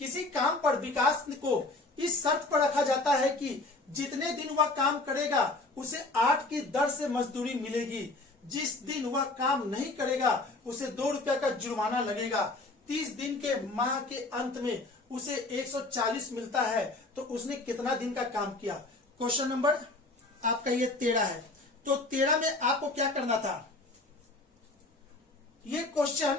किसी काम पर विकास को इस शर्त पर रखा जाता है कि जितने दिन वह काम करेगा उसे 8 की दर से मजदूरी मिलेगी, जिस दिन वह काम नहीं करेगा उसे 2 रुपया का जुर्माना लगेगा, 30 दिन के माह के अंत में उसे 140 मिलता है, तो उसने कितना दिन का काम किया। क्वेश्चन नंबर आपका ये 13 है। तो 13 में आपको क्या करना था, ये क्वेश्चन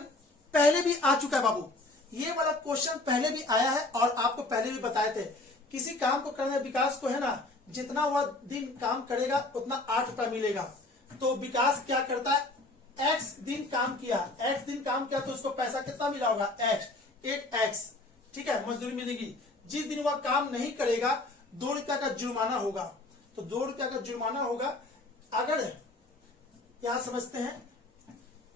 पहले भी आ चुका है बाबू, ये वाला क्वेश्चन पहले भी आया है और आपको पहले भी बताए थे। किसी काम को करने विकास को है ना, जितना वह दिन काम करेगा उतना 8 रुपया मिलेगा। तो विकास क्या करता है, x दिन काम किया, x दिन काम किया तो उसको पैसा कितना मिला होगा, 8x, ठीक है, मजदूरी मिलेगी। जिस दिन वह काम नहीं करेगा 2 रुपया का जुर्माना होगा, तो 2 रुपया का जुर्माना होगा। अगर यहां समझते हैं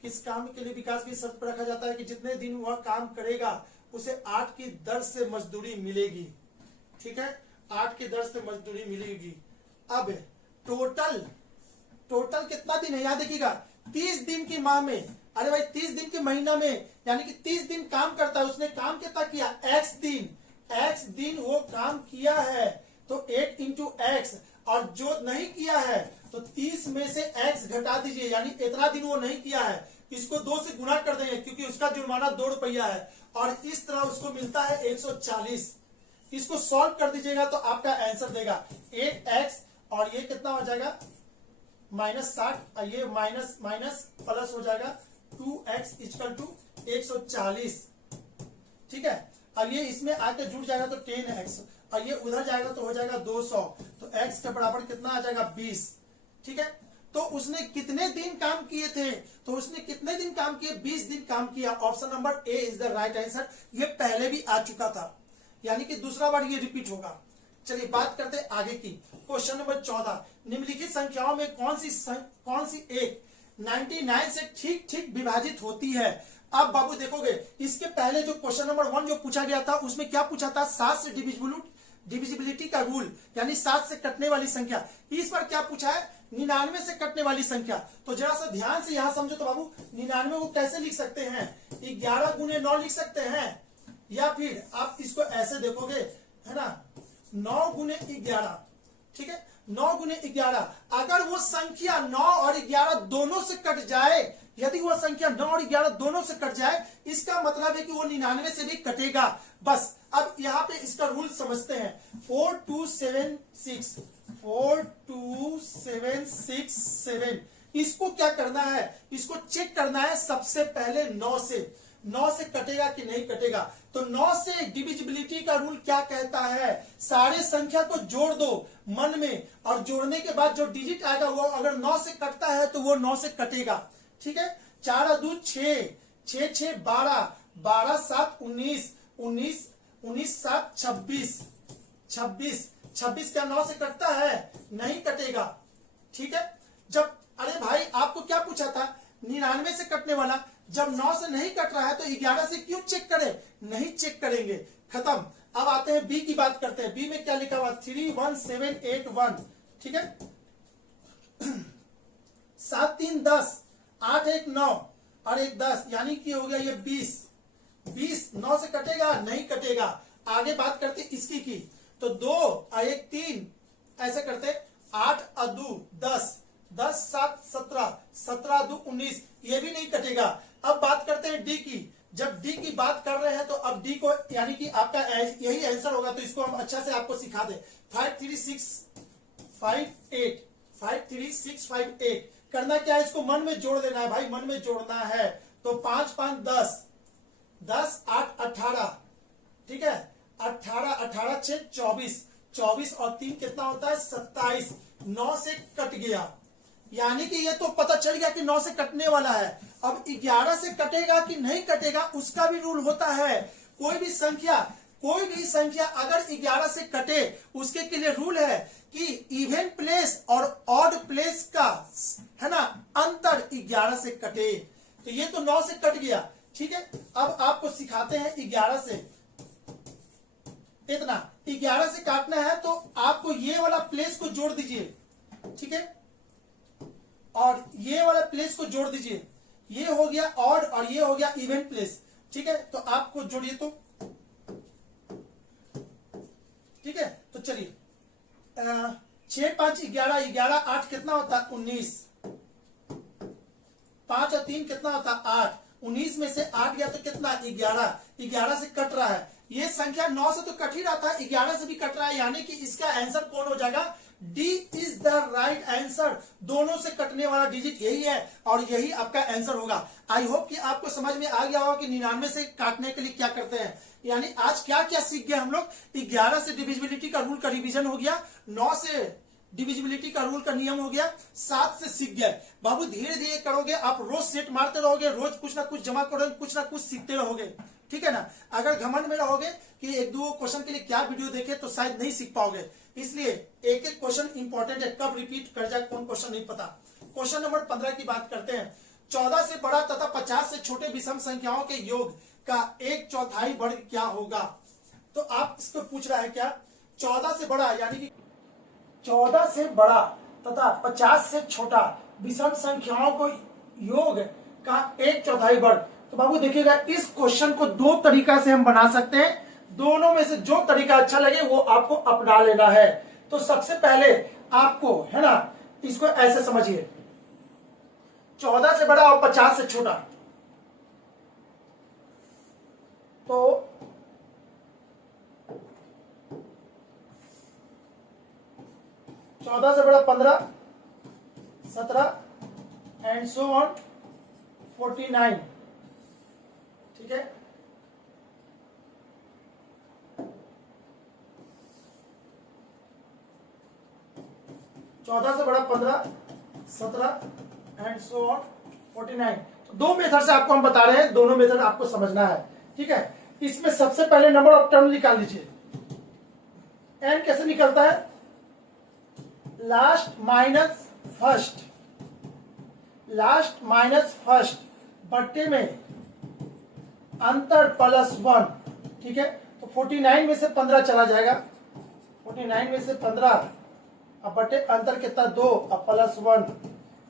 किस काम के लिए विकास की शर्त पर रखा जाता है कि जितने दिन वह काम करेगा उसे 8 की दर से मजदूरी मिलेगी, ठीक है, 8 की दर से मजदूरी मिलेगी। अब टोटल कितना दिन है, याद रखिएगा 30 दिन की माह में, अरे भाई 30 दिन के महीना में, यानी कि 30 दिन काम करता है, उसने काम कितना किया, x दिन वो काम किया है, तो 8 इंटू एक्स, और जो नहीं किया है तो 30 में से x घटा दीजिए, यानी इतना दिन वो नहीं किया है, इसको 2 से गुना कर देंगे क्योंकि उसका जुर्माना 2 रुपया है, और इस तरह उसको मिलता है 140। इसको सॉल्व कर दीजिएगा तो आपका आंसर देगा 8x, और ये कितना हो जाएगा -60, और ये माइनस प्लस हो जाएगा 2x इक्वल टू 140, ठीक है। अब ये इसमें आके जुड़ जाएगा तो 10x, और ये उधर जाएगा तो हो जाएगा 200, तो x के बराबर कितना आ जाएगा 20, ठीक है। तो उसने कितने दिन काम किए थे? तो उसने कितने दिन काम किए? 20 दिन काम किया। Option number A is the right answer. ये पहले भी आ चुका था, यानी कि दूसरा बार ये रिपीट होगा। चलिए बात करते हैं आगे की। क्वेश्चन नंबर 14, निम्नलिखित संख्याओं में कौन सी एक 99 से ठीक ठीक विभाजित होती है? अब बाबू देखोगे, इसके पहले जो क्वेश्चन नंबर 1 जो पूछा गया था उसमें क्या पूछा था? 7 से डिविजिबिलिटी का रूल, यानी 7 से कटने वाली संख्या। इस पर क्या पूछा है? 99 से कटने वाली संख्या। तो जरा सा ध्यान से यहां समझो तो बाबू, 99 को कैसे लिख सकते हैं? 11 गुने 9 लिख सकते हैं, या फिर आप इसको ऐसे देखोगे, है ना, 9 गुने 11। ठीक है, 9 गुने 11। अगर वो संख्या 9 और 11 दोनों से कट जाए, यदि वह संख्या 9 और 11 दोनों से कट जाए, इसका मतलब है कि वो 99 से भी कटेगा। बस अब यहाँ पे इसका रूल समझते हैं। 42767 इसको क्या करना है? इसको चेक करना है सबसे पहले 9 से कटेगा कि नहीं कटेगा। तो 9 से डिविजिबिलिटी का रूल क्या कहता है? सारे संख्या को जोड़ दो मन में, और जोड़ने के बाद जो डिजिट आएगा वो अगर 9 से कटता है तो वो 9 से कटेगा। ठीक है, 4 और 2 6, 6 6 12, 12 7 19, 19 19 7 26, 26 क्या 9 से कटता है? नहीं कटेगा। ठीक है, जब अरे भाई आपको क्या पूछा था? 99 से कटने वाला। जब 9 से नहीं कट रहा है तो 11 से क्यों चेक करें? नहीं चेक करेंगे, खत्म। अब आते हैं बी की बात करते हैं। बी में क्या लिखा हुआ? 31781। ठीक है, 7 3 10, 8 1 9 और 1 10, यानी कि हो गया ये 20। 20 9 से कटेगा? नहीं कटेगा। आगे बात करते इसकी की, तो 2 और 1 3 ऐसे करते, 8 और 2 10, 10 7 17, 17 2 19, ये भी नहीं कटेगा। अब बात करते हैं डी की। जब डी की बात कर रहे हैं तो अब डी को, यानी कि आपका यही आंसर होगा, तो इसको हम अच्छा से आपको सिखा दे। 53658, 53658 करना क्या है? इसको मन में जोड़ देना है भाई, मन में जोड़ना है। तो 5 5 10, 10 8 18, ठीक है, 18 18 6 24, 24 और 3 कितना होता है? 27। 9 से कट गया, यानी कि ये तो पता चल गया कि 9 से कटने वाला है। अब 11 से कटेगा कि नहीं कटेगा उसका भी रूल होता है। कोई भी संख्या अगर 11 से कटे, उसके के लिए रूल है कि इवन प्लेस और ऑड प्लेस का, है ना, अंतर 11 से कटे। तो ये तो 9 से कट गया। ठीक है, अब आपको सिखाते हैं 11 से इतना 11 से काटना है, तो आपको ये वाला प्लेस को जोड़ दीजिए। ठीक है, और ये वाला प्लेस को जोड़ दीजिए। ये हो गया ऑड और ये हो गया इवन प्लेस। ठीक है, तो आपको जोड़िए तो। ठीक है, तो चलिए 6 5 11, 11 8 कितना होता है? 19। 5 और 3 कितना होता है? 8। 19 में से 8 गया तो कितना? 11। 11 से कट रहा है। ये संख्या 9 से तो कट ही रहा था, 11 से भी कट रहा है, यानी कि इसका आंसर कौन हो जाएगा? D is the right answer. दोनों से कटने वाला डिजिट यही है और यही आपका आंसर होगा। आई होप कि आपको समझ में आ गया होगा कि 99 से काटने के लिए क्या करते हैं। यानी आज क्या क्या सीख गए हम लोग? 11 से डिविजिबिलिटी का रूल का रिवीजन हो गया, 9 से डिविजिबिलिटी का रूल का नियम हो गया, 7 से सीख गए। बाबू धीरे धीरे करोगे, आप रोज सेट मारते रहोगे, रोज कुछ ना कुछ जमा करोगे, कुछ ना कुछ सीखते रहोगे। ठीक है ना। अगर घमंड में रहोगे कि एक दो क्वेश्चन के लिए क्या वीडियो देखे, तो शायद नहीं सीख पाओगे। इसलिए एक एक क्वेश्चन इंपॉर्टेंट है, कब रिपीट कर जाए कौन क्वेश्चन नहीं पता। क्वेश्चन नंबर 15 की बात करते हैं। 14 से बड़ा तथा 50 से छोटे विषम संख्याओं के योग का 1/4 वर्ग क्या होगा? तो आप इसको पूछ रहा है क्या? 14 से बड़ा, यानी कि 14 से बड़ा तथा 50 से छोटा विषम संख्याओं को योग का 1/4 वर्ग। तो बाबू देखिएगा, इस क्वेश्चन को दो तरीका से हम बना सकते हैं। दोनों में से जो तरीका अच्छा लगे वो आपको अपना लेना है। तो सबसे पहले आपको, है ना, इसको ऐसे समझिए, 14 से बड़ा और 50 से छोटा। तो 14 से बड़ा 15, 17 एंड सो ऑन 49। ठीक है, चौदह से बड़ा 15, 17 एंड सो ऑन 49। तो दो मेथड से आपको हम बता रहे हैं, दोनों मेथड आपको समझना है, ठीक है। इसमें सबसे पहले नंबर ऑफ टर्म निकाल लीजिए। एन कैसे निकलता है? Last minus first, last minus first बट्टे में अंतर प्लस 1, ठीक है। तो 49 में से 15 चला जाएगा, 49 में से 15 अब बटे अंतर कितना 2 अब प्लस 1,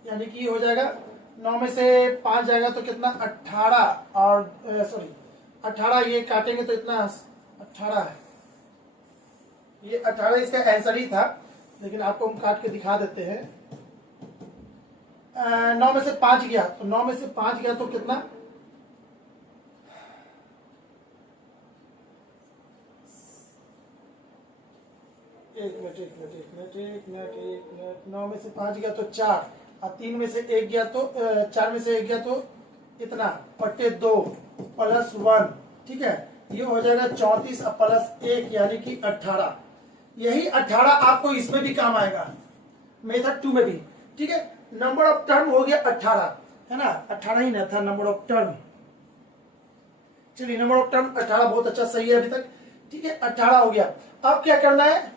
यानी कि हो जाएगा 9 में से 5 जाएगा तो कितना 18 और सॉरी 18, ये काटेंगे तो इतना 18 है, ये 18 इसका आंसर ही था, लेकिन आपको हम काट के दिखा देते हैं। 9 में से 5 गया तो 9 में से 5 गया तो कितना 9 में से 5 गया तो 4 और 3 में से 1 गया तो 4 में से 1 गया तो इतना बटे 2 प्लस 1, ठीक है। ये हो जाएगा 34 और प्लस 1 यानी कि 18। यही 18 आपको इसमें भी काम आएगा, मेथड 2 में भी, ठीक है। नंबर ऑफ टर्म हो गया 18, है ना, 18 ही ना था नंबर ऑफ टर्म। चलिए नंबर ऑफ टर्म 18 बहुत अच्छा, सही है अभी तक, ठीक है। 18 हो गया। अब क्या करना है?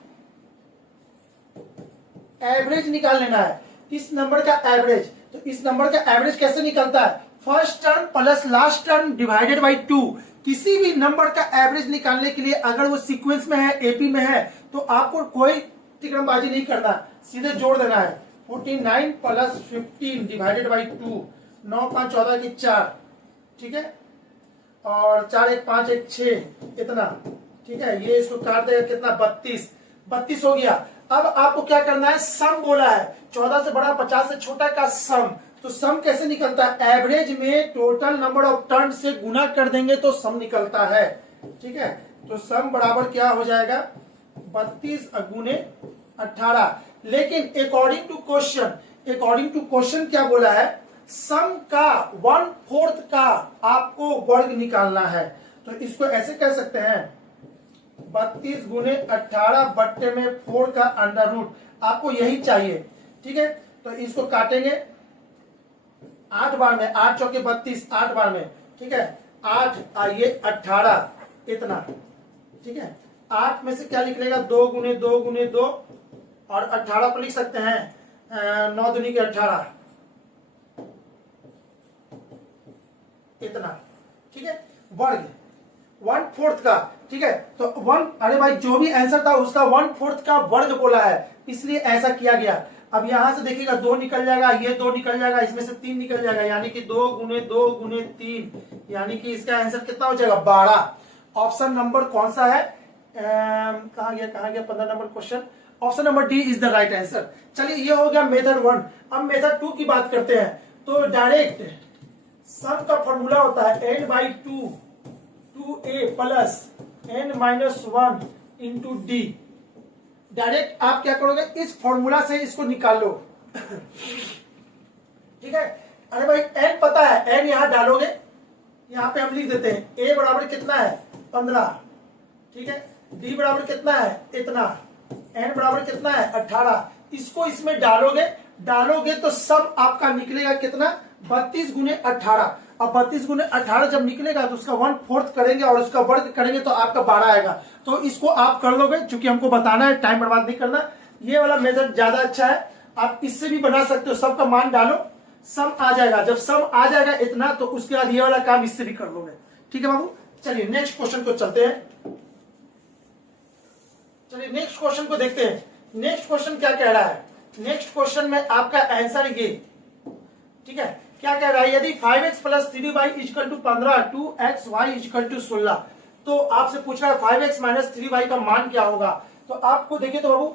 एवरेज निकाल लेना है इस नंबर का एवरेज। तो इस नंबर का एवरेज कैसे निकलता है? First term plus last term divided by 2। किसी भी नंबर का एवरेज निकालने के लिए अगर वो सीक्वेंस में है, एपी में है, तो आपको कोई तिकड़मबाजी नहीं करना, सीधे जोड़ देना है। 49 प्लस 15 डिवाइडेड बाई 2, 9 5 14 की 4, ठीक है, और 4 1 5 1 6 इतना, ठीक है। ये इसको काट देगा कितना 32 हो गया। अब आपको क्या करना है? सम बोला है, 14 से बड़ा 50 से छोटा का सम। तो सम कैसे निकलता है? एवरेज में टोटल नंबर ऑफ टर्न से गुना कर देंगे तो सम निकलता है, ठीक है। तो सम बराबर क्या हो जाएगा 32 गुने 18। लेकिन अकॉर्डिंग टू क्वेश्चन क्या बोला है? सम का 1/4 का आपको वर्ग निकालना है। तो इसको ऐसे कह सकते हैं 32 गुने 18 बट्टे में 4 का अंडर रूट, आपको यही चाहिए, ठीक है। तो इसको काटेंगे 8 बार में, 8 चौके 32, 8 बार में, ठीक है। 8 आइए 18 इतना, ठीक है। 8 में से क्या निकलेगा 2 गुने 2 गुने 2 और 18 को लिख सकते हैं 9 दूनी के 18 इतना, ठीक है। वर्ग 1/4 का, ठीक है। तो 1, अरे भाई जो भी आंसर था उसका 1/4 का वर्ग बोला है, इसलिए ऐसा किया गया। अब यहां से देखिएगा 2 निकल जाएगा, ये 2 निकल जाएगा, इसमें से 3 निकल जाएगा, यानी कि 2 गुने 2 गुने 3, यानी कि इसका आंसर कितना हो जाएगा 12। ऑप्शन नंबर कौन सा है? कहां गया 15 number question. Option number D is the right answer. चलिए ये हो गया मेथड 1। अब मेथड 2 की बात करते हैं। तो डायरेक्ट सम का फॉर्मूला होता है n/2 2a plus n-1 into D. Direct आप क्या करोगे? इस फॉर्मूला से इसको निकाल लो, ठीक है। अरे भाई n पता है, n यहां डालोगे, यहां पे हम लिख देते हैं a बराबर कितना है 15, ठीक है। d बराबर कितना है इतना, n बराबर कितना है 18। इसको इसमें डालोगे तो सब आपका निकलेगा कितना 32 गुने 18। अब 32 गुने 18 जब निकलेगा तो उसका 1/4 करेंगे और उसका वर्ग करेंगे तो आपका 12 आएगा। तो इसको आप कर लोगे, क्योंकि हमको बताना है, टाइम बर्बाद नहीं करना। ये वाला मेथड ज्यादा अच्छा है, आप इससे भी बना सकते हो। सबका मान डालो, सम आ जाएगा। जब सम आ जाएगा इतना तो उसके बाद ये वाला काम इससे भी कर लोगे, ठीक है बाबू। चलिए नेक्स्ट क्वेश्चन को चलते हैं। चलिए नेक्स्ट क्वेश्चन को देखते हैं। नेक्स्ट क्वेश्चन क्या कह रहा है? नेक्स्ट क्वेश्चन में आपका आंसर ये, ठीक है, क्या कह रहा है? यदि 5x plus 3y equal to 15, 2xy equal to 16, तो आपसे पूछ रहा है 5x माइनस 3y का मान क्या होगा। तो आपको देखिए तो बाबू,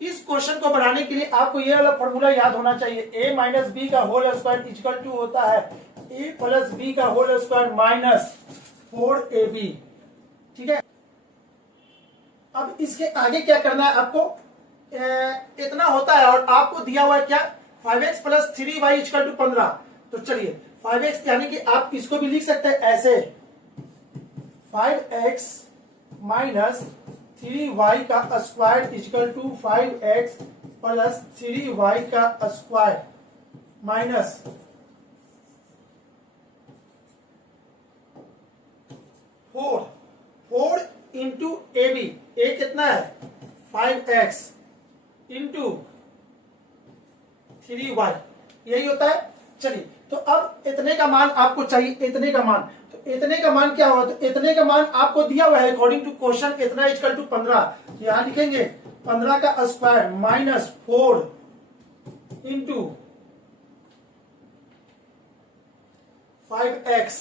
इस क्वेश्चन को बनाने के लिए आपको ये वाला फॉर्मूला याद होना चाहिए। a माइनस बी का होल स्क्वायर इक्वल टू होता है a प्लस बी का होल स्क्वायर माइनस 4ab, ठीक है। अब इसके आगे क्या करना है आपको? इतना होता है और आपको दिया हुआ है क्या 5x plus 3y equal to 15। तो चलिए 5x यानी कि आप इसको भी लिख सकते हैं ऐसे 5x माइनस 3y का square equal to 5x plus 3y का square, minus 4 into A B, A कितना है 5x इंटू 3y, यही होता है। चलिए तो अब इतने का मान आपको चाहिए, इतने का मान, तो इतने का मान क्या होगा, तो इतने का मान आपको दिया हुआ है अकॉर्डिंग टू क्वेश्चन, इतना इक्वल टू 15, यहां लिखेंगे 15 का स्क्वायर माइनस 4 इंटू 5x,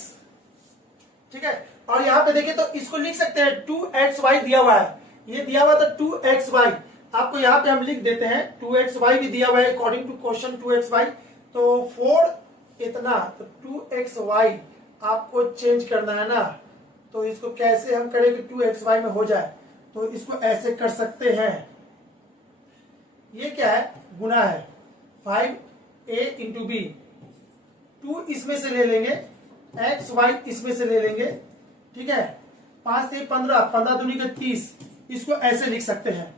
ठीक है। और यहां पे देखिए तो इसको लिख सकते हैं 2xy दिया हुआ है, ये दिया हुआ था 2xy, आपको यहां पे हम लिख देते हैं 2xy भी दिया हुआ है अकॉर्डिंग टू क्वेश्चन 2xy, तो 4 इतना, तो 2xy आपको चेंज करना है ना, तो इसको कैसे हम करें कि 2xy में हो जाए, तो इसको ऐसे कर सकते हैं, ये क्या है गुना है 5a इंटू बी, 2 इसमें से ले लेंगे, xy इसमें से ले लेंगे, ठीक है, 5 से 15, 15 दूनी का 30, इसको ऐसे लिख सकते हैं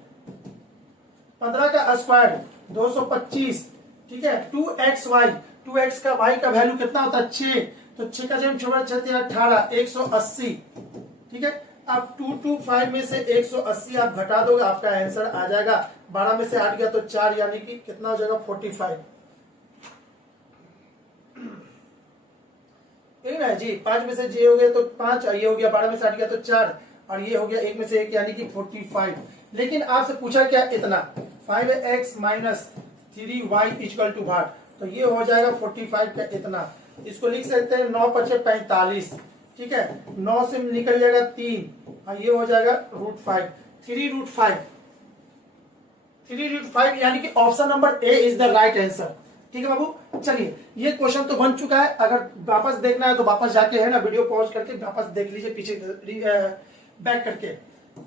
15 का स्क्वायर 225, ठीक है, 2xy, 2x का y का वैल्यू कितना होता है 6, तो 6 का जब छोड़ा 6 18, 180, ठीक है। अब 225 में से 180 आप घटा दोगे, आपका आंसर आ जाएगा, 12 में से 8 गया तो 4, यानी कि कितना हो जाएगा 45, ठीक है जी। 5 में से जे हो गया तो 5, ये हो गया 12 में से 8 गया तो 4, और ये हो गया 1 में से 1 यानी कि 45। लेकिन आपसे पूछा क्या इतना, 5x minus 3y equal to भाट, तो ये हो जाएगा 45 का इतना, इसको लिख सकते हैं 9 × 45, ठीक है, 9 से निकल जाएगा 3, और ये हो जाएगा √5, 3√5 यानी कि option number A is the right answer, ठीक है बाबू। चलिए ये क्वेश्चन तो बन चुका है, अगर वापस देखना है तो वापस जाके है ना वीडियो पॉज करके वापस देख लीजिए पीछे बैक करके।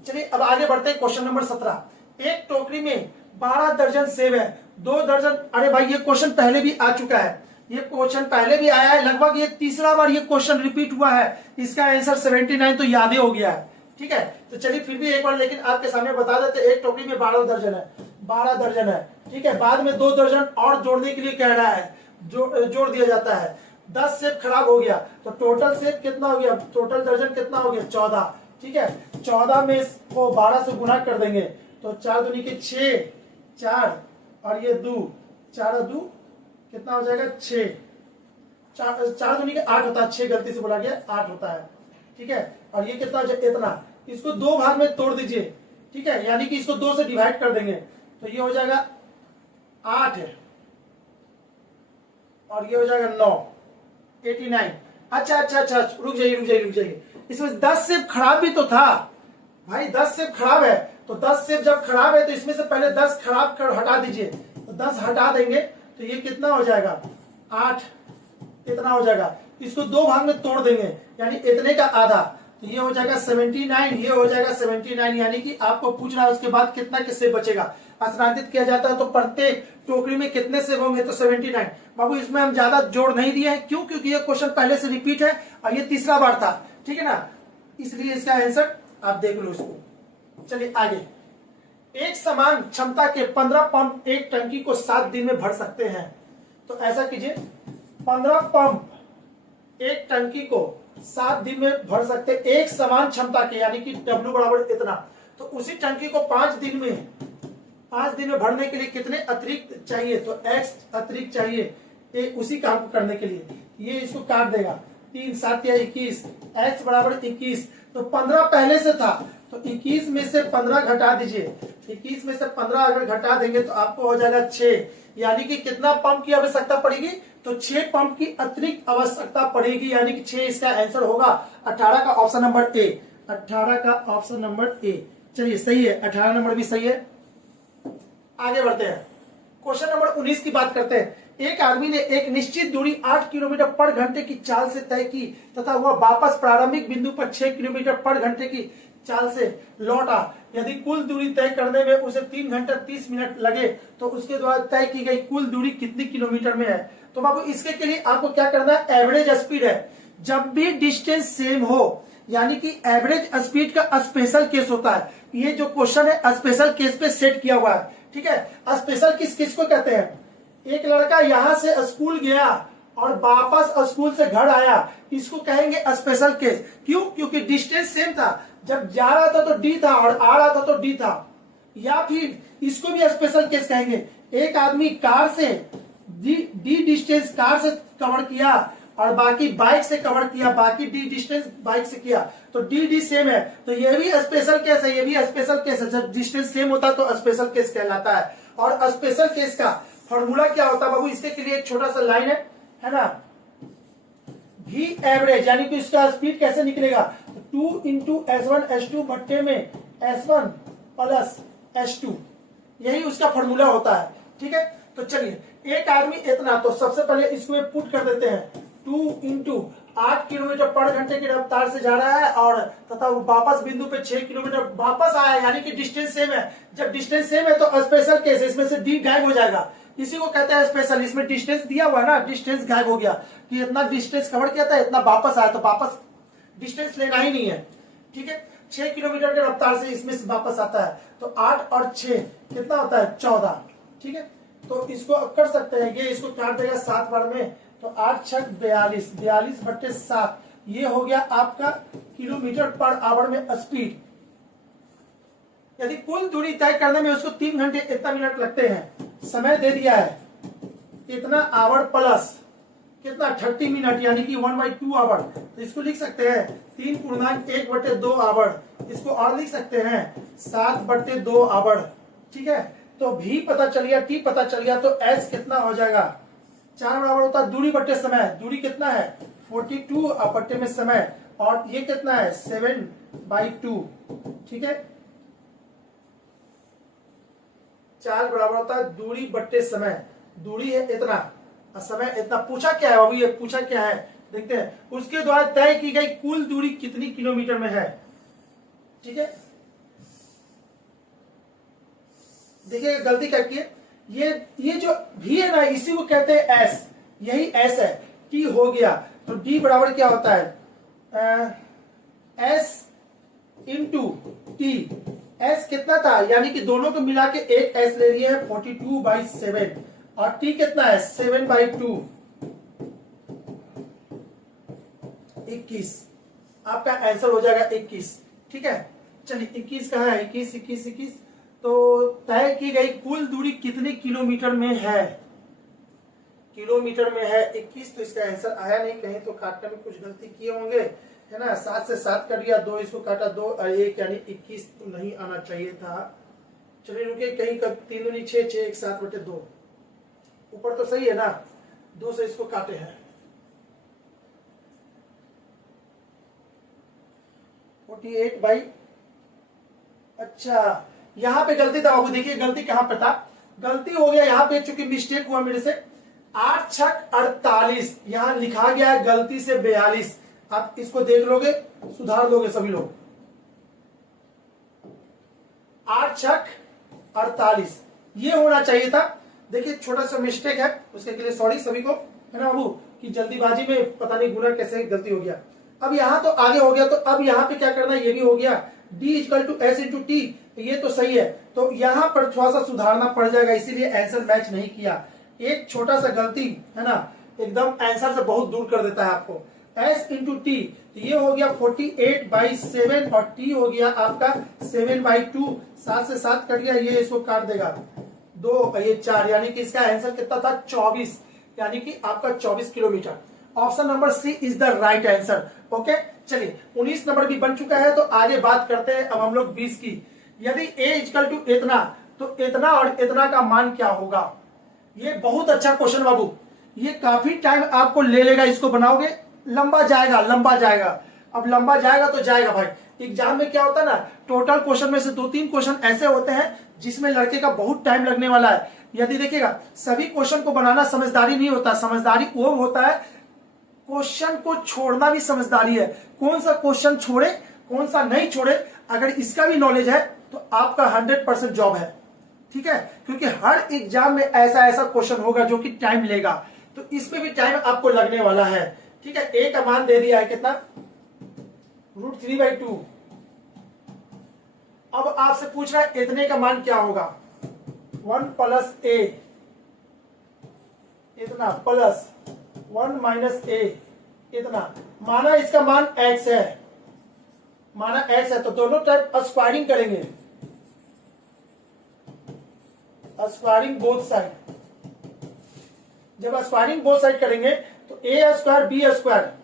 चलिए अब आगे बढ़ते हैं, क्वेश्चन नंबर 17, एक टोकरी में 12 दर्जन सेब है, 2 दर्जन, अरे भाई ये क्वेश्चन पहले भी आ चुका है, ये क्वेश्चन पहले भी आया है, लगभग ये तीसरा बार ये क्वेश्चन रिपीट हुआ है, इसका आंसर 79 तो याद ही हो गया है, ठीक है। तो चलिए फिर भी एक बार लेकिन आपके सामने बता देते, एक टोकरी में 12 दर्जन है, 12 दर्जन है, ठीक है, बाद में 2 दर्जन और जोड़ने के लिए कह रहा है, जोड़ दिया जाता है, 10 सेब खराब हो गया, तो टोटल सेब कितना हो गया, टोटल दर्जन कितना हो गया 14, ठीक है, 14 में को 12 से गुना कर देंगे, तो 4 दूनी के 6, 4 और ये 2, 4 2 कितना हो जाएगा 6, 4 दूनी के 8 होता है, 6 गलती से बोला गया 8 होता है, ठीक है, और ये कितना हो जाएगा इतना, इसको 2 भाग में तोड़ दीजिए, ठीक है, यानी कि इसको 2 से डिवाइड कर देंगे, तो ये हो जाएगा 8 और ये हो जाएगा 9, 89। अच्छा, रुक जाइए, इसमें 10 सेब खराब भी तो था भाई, 10 सेब खराब है, तो 10 सेब जब खराब है तो इसमें से पहले 10 खराब कर हटा दीजिए, तो 10 हटा देंगे तो ये कितना हो जाएगा 8, इतना हो जाएगा, इसको 2 भाग में तोड़ देंगे यानी इतने का आधा, तो ये हो जाएगा 79, ये हो जाएगा 79, यानी कि आपको पूछ रहा है उसके बाद कितना किससे बचेगा, स्थानांतरित किया जाता है तो प्रत्येक टोकरी में कितने सेब होंगे, तो 79। बाबू इसमें हम ज्यादा जोड़ नहीं दिए हैं, क्यों, क्योंकि ये क्वेश्चन पहले से रिपीट है और ये तीसरा बार था, ठीक है ना, इसलिए इसका आंसर आप देख लो इसको। चलिए आगे, एक समान क्षमता के 15 पंप एक टंकी को 7 दिन में भर सकते हैं, तो ऐसा कीजिए 15 पंप एक टंकी को 7 दिन में भर सकते, एक समान क्षमता के, यानी कि W बराबर इतना, तो उसी टंकी को 5 दिन में भरने के लिए कितने अतिरिक्त चाहिए, तो X अतिरिक्त चाहिए उसी काम को करने के लिए, ये इसको काट देगा, 3 7 या 21, X बराबर 21, तो 15 पहले से था, तो 21 में से 15 घटा दीजिए, 21 में से 15 अगर घटा देंगे तो आपको हो जाएगा 6, यानी कि कितना पंप की आवश्यकता पड़ेगी, तो 6 पंप की अतिरिक्त आवश्यकता पड़ेगी, यानी कि 6 इसका आंसर होगा 18 का ऑप्शन नंबर ए, 18 का ऑप्शन नंबर ए। चलिए सही है, 18 नंबर भी सही है। आगे बढ़ते हैं, क्वेश्चन नंबर 19 की बात करते हैं। एक आदमी ने एक निश्चित दूरी 8 किलोमीटर पर घंटे की चाल से तय की तथा वह वापस प्रारंभिक बिंदु पर 6 किलोमीटर पर घंटे की चाल से लौटा, यदि कुल दूरी तय करने में उसे 3 घंटा 30 मिनट लगे तो उसके द्वारा तय की गई कुल दूरी कितनी किलोमीटर में है। तो बाबू इसके के लिए आपको क्या करना है, एवरेज स्पीड है, जब भी डिस्टेंस सेम हो, यानी कि एवरेज स्पीड का स्पेशल केस होता है, ये जो क्वेश्चन है स्पेशल केस पे सेट किया हुआ है, ठीक है। स्पेशल किस किस को कहते हैं, एक लड़का यहां से स्कूल गया और वापस स्कूल से घर आया, इसको कहेंगे स्पेशल केस। क्यों? क्योंकि डिस्टेंस सेम था, जब जा रहा था तो डी था और आ रहा था तो डी था। या फिर इसको भी स्पेशल केस कहेंगे। एक आदमी कार से डी डिस्टेंस कार से कवर किया और बाकी बाइक से कवर किया, बाकी डी डिस्टेंस बाइक से किया, तो डी सेम है, तो ये भी स्पेशल केस है, ये भी स्पेशल केस है। जब डिस्टेंस सेम होता है तो स्पेशल केस कहलाता है। और स्पेशल केस का फॉर्मूला क्या होता है बाबू? इसके लिए एक छोटा सा लाइन है ना, V एवरेज, यानी कि इसका स्पीड कैसे निकलेगा? 2 इंटू S1 भट्टे में S1 प्लस S2, यही उसका फॉर्मूला होता है। ठीक है, तो चलिए, एक आदमी इतना, तो सबसे पहले इसको पुट कर देते हैं। 2 इंटू 8 किलोमीटर पर घंटे की रफ्तार से जा रहा है और तथा वापस बिंदु पे 6 किलोमीटर वापस आया, यानी कि डिस्टेंस सेम है। जब डिस्टेंस सेम है तो स्पेशल केस, इसमें से डी गायब हो जाएगा, इसी को कहते हैं स्पेशल। इसमें डिस्टेंस दिया हुआ है ना, डिस्टेंस गायब हो गया कि इतना डिस्टेंस कवर किया था, इतना वापस आया, तो वापस डिस्टेंस लेना ही नहीं है। ठीक है, 6 किलोमीटर की रफ्तार से इसमें से वापस आता है, तो 8 और 6 कितना होता है? 14। ठीक है, तो इसको अब कर सकते हैं, ये इसको काट देगा 7 बार में, तो 8 छक 42, 42 बट्टे 7, ये हो गया आपका किलोमीटर पर आवर में स्पीड। यदि कुल दूरी तय करने में उसको 3 घंटे इतना मिनट लगते हैं, समय दे दिया है इतना आवर प्लस कितना 30 मिनट, यानी कि 1/2 आवर, तो इसको लिख सकते हैं 3.1/2 आवर। इसको और लिख सकते हैं 7/2 आवर। ठीक है, तो भी पता चल गया, टी पता चल गया, तो एस कितना हो जाएगा? 4 बराबर होता है दूरी बट्टे समय। दूरी कितना है? 42 और बट्टे में समय, और ये कितना है? 7/2। ठीक है, 4 बराबर होता है दूरी बट्टे समय। दूरी है इतना और समय इतना। पूछा क्या है बाबू? ये पूछा क्या है देखते हैं। उसके द्वारा तय की गई कुल दूरी कितनी किलोमीटर में है? ठीक है, देखिए गलती क्या की है, ये जो भी है ना, इसी को कहते हैं एस, यही एस है। टी हो गया, तो डी बराबर क्या होता है? S into T. एस कितना था? यानी कि दोनों को मिला के एक एस ले लिए है, 42/7, और टी कितना है? 7/2, 21। आपका आंसर हो जाएगा 21। ठीक है, चलिए 21 कहाँ है? 21। तो तय की गई कुल दूरी कितने किलोमीटर में है? किलोमीटर में है 21, तो इसका आंसर आया नहीं। कहीं तो काटने में कुछ गलती किए होंगे, है ना। 7 से 7 कर दिया, 2 इसको काटा, 2 और 1, यानी 21 तो नहीं आना चाहिए था। चलिए रुके, कहीं का 3 दूनी 6, 6 1 7/2, ऊपर तो सही है ना, 2 से इसको काटे हैं। 48 अच्छा, यहां पे गलती था बाबू। देखिए गलती कहां पे था? गलती हो गया यहाँ पे, चूंकि मिस्टेक हुआ मेरे से। 8 छक 48, यहां लिखा गया है गलती से 42। आप इसको देख लोगे, सुधार दोगे सभी लोग। 8 छक 48 ये होना चाहिए था। देखिए छोटा सा मिस्टेक है, उसके लिए सॉरी सभी को, है ना बाबू, कि जल्दीबाजी में पता नहीं गुना कैसे गलती हो गया। अब यहाँ तो आगे हो गया, तो अब यहाँ पे क्या करना है? ये भी हो गया, D = S × T, ये तो सही है। तो यहाँ पर थोड़ा सा सुधारना पड़ जाएगा, इसीलिए आंसर मैच नहीं किया। एक छोटा सा गलती है ना, एकदम आंसर से बहुत दूर कर देता है आपको। S × T, ये हो गया 48/7 और T हो गया आपका 7/2। 7 से 7 कट गया, ये इसको काट देगा 2 और ये 4, यानी कि इसका आंसर कितना था? 24, यानी कि आपका 24 kilometre. Option number C is the right answer. Okay, चलिए 19 नंबर भी बन चुका है, तो आगे बात करते हैं अब हम लोग 20 की। यदि A = इतना, तो इतना और इतना का मान क्या होगा? ये बहुत अच्छा क्वेश्चन बाबू, ये काफी टाइम आपको ले लेगा, इसको बनाओगे, लंबा जाएगा। अब लंबा जाएगा तो जाएगा भाई। एग्जाम में क्या होता है ना, टोटल क्वेश्चन में से 2-3 क्वेश्चन ऐसे होते हैं जिसमें लड़के का बहुत टाइम लगने वाला है। यदि देखिएगा, सभी क्वेश्चन को बनाना समझदारी नहीं होता, समझदारी वो होता है क्वेश्चन को छोड़ना भी समझदारी है। कौन सा क्वेश्चन छोड़े, कौन सा नहीं छोड़े, अगर इसका भी नॉलेज है तो आपका 100% जॉब है। ठीक है, क्योंकि हर एग्जाम में ऐसा क्वेश्चन होगा जो कि टाइम लेगा, तो इसमें भी टाइम आपको लगने वाला है। ठीक है, A का मान दे दिया है कितना? √3/2। अब आपसे पूछ रहा है इतने का मान क्या होगा? 1 + A इतना प्लस 1 माइनस ए इतना। माना इसका मान x है, माना x है, तो दोनों टाइप स्क्वायरिंग करेंगे, स्क्वायरिंग बोथ साइड। जब स्क्वायरिंग बोथ साइड करेंगे तो ए स्क्वायर बी स्क्वायर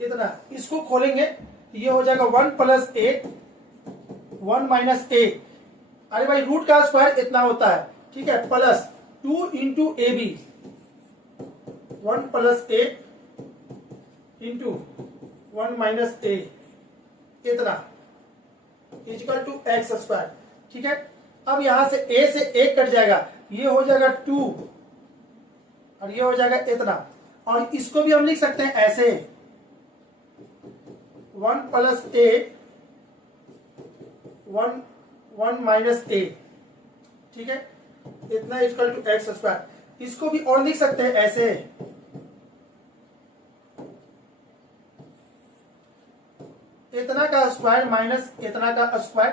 इतना, इसको खोलेंगे ये हो जाएगा 1 प्लस ए 1 माइनस ए। अरे भाई रूट का स्क्वायर इतना होता है, ठीक है, plus 2 into A B 1 plus A into 1 minus A इतना इक्वल टू एक्स स्क्वायर। ठीक है, अब यहां से ए से 1 कट जाएगा, ये हो जाएगा 2 और ये हो जाएगा इतना। और इसको भी हम लिख सकते हैं ऐसे 1 प्लस ए 1 माइनस ए, ठीक है, इतना इक्वल टू एक्स स्क्वायर। इसको भी और लिख सकते हैं ऐसे इतना का स्क्वायर माइनस इतना का स्क्वायर,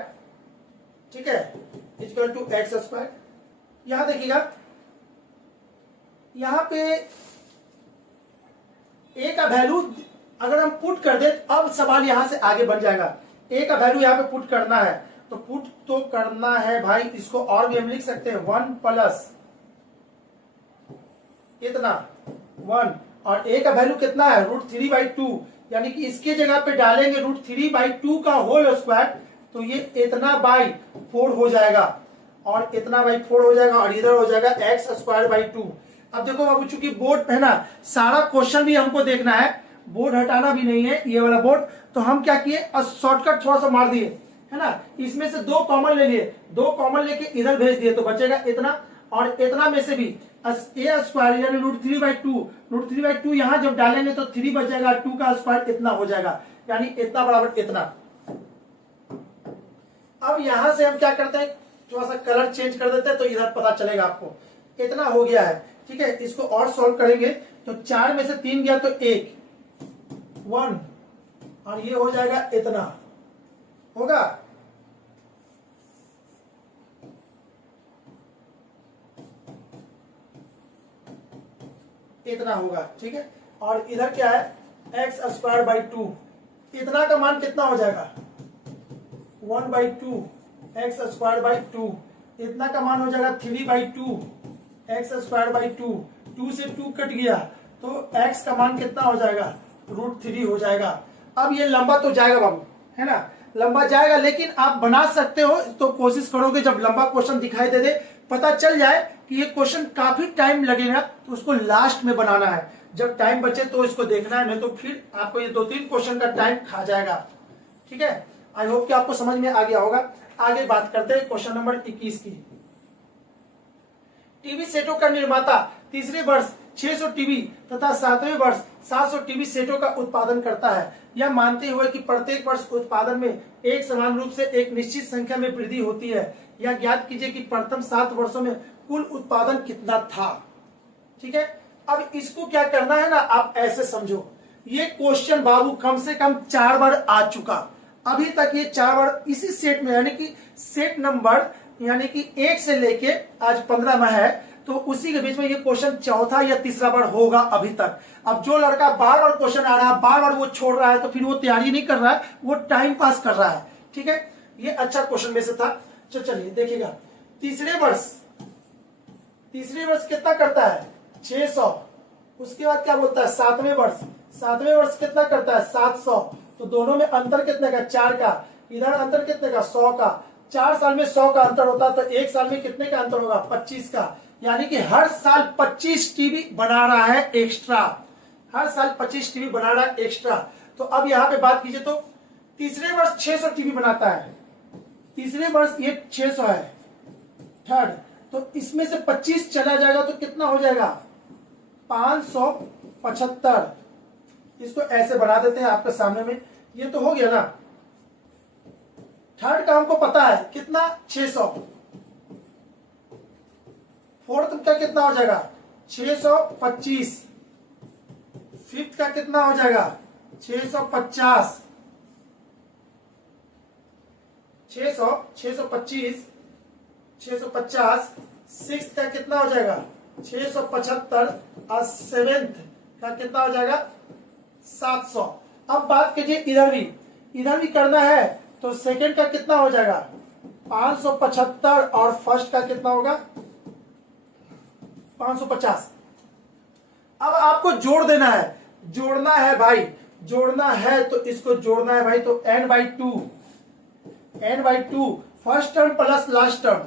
ठीक है, इक्वल टू एक्स स्क्वायर। यहां देखिएगा, यहां पे ए का वैल्यू अगर हम पुट कर दे, अब सवाल यहां से आगे बन जाएगा। ए का वैल्यू यहां पे पुट करना है, तो पुट तो करना है भाई, इसको और भी हम लिख सकते हैं 1 प्लस इतना 1, और ए का वैल्यू कितना है √3/2, यानी कि इसके जगह पे डालेंगे √3/2 का होल स्क्वायर, तो ये इतना बाई 4 हो जाएगा और इतना बाई 4 हो जाएगा और इधर हो जाएगा एक्स स्क्वायर बाई 2। अब देखो बाबू, चूंकि बोर्ड पे है ना, सारा क्वेश्चन भी हमको देखना है, बोर्ड हटाना भी नहीं है ये वाला बोर्ड, तो हम क्या किए, शॉर्टकट थोड़ा सा मार दिए, है ना, इसमें से 2 कॉमन ले लिए, 2 कॉमन लेके इधर भेज दिए, तो बचेगा इतना, और इतना में से भी ए स्क्वायर यानी √3/2 यहां जब डालेंगे तो 3 बचेगा, 2 का स्क्वायर इतना हो जाएगा, यानी इतना बराबर इतना। अब यहां से हम क्या करते हैं, थोड़ा सा कलर चेंज कर देते हैं तो इधर पता चलेगा आपको, इतना हो गया है। ठीक है, इसको और सॉल्व करेंगे तो 4 में से 3 गया तो 1 और ये हो जाएगा इतना होगा। इतना होगा, ठीक है, और इधर क्या है एक्स स्क्वायर बाई 2, इतना का मान कितना हो जाएगा 1/2 एक्स स्क्वायर बाई 2, इतना का मान हो जाएगा 3/2 एक्स स्क्वायर बाई 2, 2 से 2 कट गया तो एक्स का मान कितना हो जाएगा √3 हो जाएगा। अब ये लंबा तो जाएगा बाबू, है ना, लंबा जाएगा, लेकिन आप बना सकते हो, तो कोशिश करोगे जब लंबा क्वेश्चन दिखाई दे दे, पता चल जाए कि ये क्वेश्चन काफी टाइम लगेगा, तो उसको लास्ट में बनाना है, जब टाइम बचे तो इसको देखना है, नहीं तो फिर आपको ये 2-3 क्वेश्चन का टाइम खा जाएगा। ठीक है, आई होप कि आपको समझ में आ गया होगा। आगे बात करते हैं क्वेश्चन नंबर 21 की। टीवी सेटों का निर्माता तीसरे वर्ष 600 टीवी तथा 7वें वर्ष 700 टीवी सेटों का उत्पादन करता है, यह मानते हुए कि प्रत्येक वर्ष उत्पादन में एक समान रूप से एक निश्चित संख्या में वृद्धि होती है, यह ज्ञात कीजिए कि प्रथम 7 वर्षों में कुल उत्पादन कितना था। ठीक है, अब इसको क्या करना है ना, आप ऐसे समझो, ये क्वेश्चन बाबू कम से कम 4 बार आ चुका, अभी तक ये 4 बार इसी सेट में, यानी कि सेट नंबर यानी कि 1 से लेके आज 15 में है, तो उसी के बीच में ये क्वेश्चन चौथा या तीसरा बार होगा अभी तक। अब जो लड़का बार बार क्वेश्चन आ रहा है, बार बार वो छोड़ रहा है, तो फिर वो तैयारी नहीं कर रहा है, वो टाइम पास कर रहा है। ठीक है, ये अच्छा क्वेश्चन में से था। चलिए देखिएगा, तीसरे वर्ष कितना करता है 600, उसके बाद क्या बोलता है 7वें वर्ष कितना करता है 700, तो दोनों में अंतर कितने का 4 का, इधर अंतर कितने का 100 का, 4 साल में 100 का अंतर होता है, तो 1 साल में कितने का अंतर होगा 25 का, यानी कि हर साल 25 टीवी बना रहा है एक्स्ट्रा, हर साल 25 टीवी बना रहा है एक्स्ट्रा। तो अब यहां पे बात कीजिए, तो तीसरे वर्ष 600 टीवी बनाता है, तीसरे वर्ष ये 600 है, थर्ड, तो इसमें से 25 चला जाएगा तो कितना हो जाएगा 575। इसको ऐसे बना देते हैं आपके सामने में, ये तो हो गया ना, थर्ड का हमको पता है कितना 600, फोर्थ का कितना हो जाएगा 625, फिफ्थ का कितना हो जाएगा 650, 600, 625, 650, सिक्स का कितना हो जाएगा 675 और सेवेंथ का कितना हो जाएगा 700। अब बात कीजिए इधर भी करना है तो सेकंड का कितना हो जाएगा 575 और फर्स्ट का कितना होगा 550। अब आपको जोड़ देना है, जोड़ना है भाई, जोड़ना है तो इसको जोड़ना है भाई, तो n/2 first term plus last term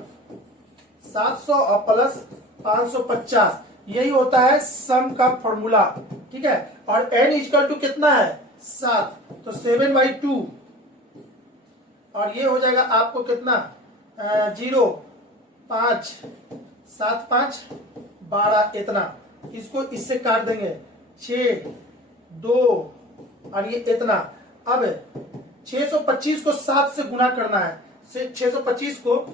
700 और प्लस 550, यही होता है सम का फॉर्मूला। ठीक है, और n इक्वल टू कितना है 7, तो 7/2 और ये हो जाएगा आपको कितना 0, 5, 7, 5, 12 इतना, इसको इससे काट देंगे 6, 2 और ये इतना। अब 625 को 7 से गुना करना है, 625 को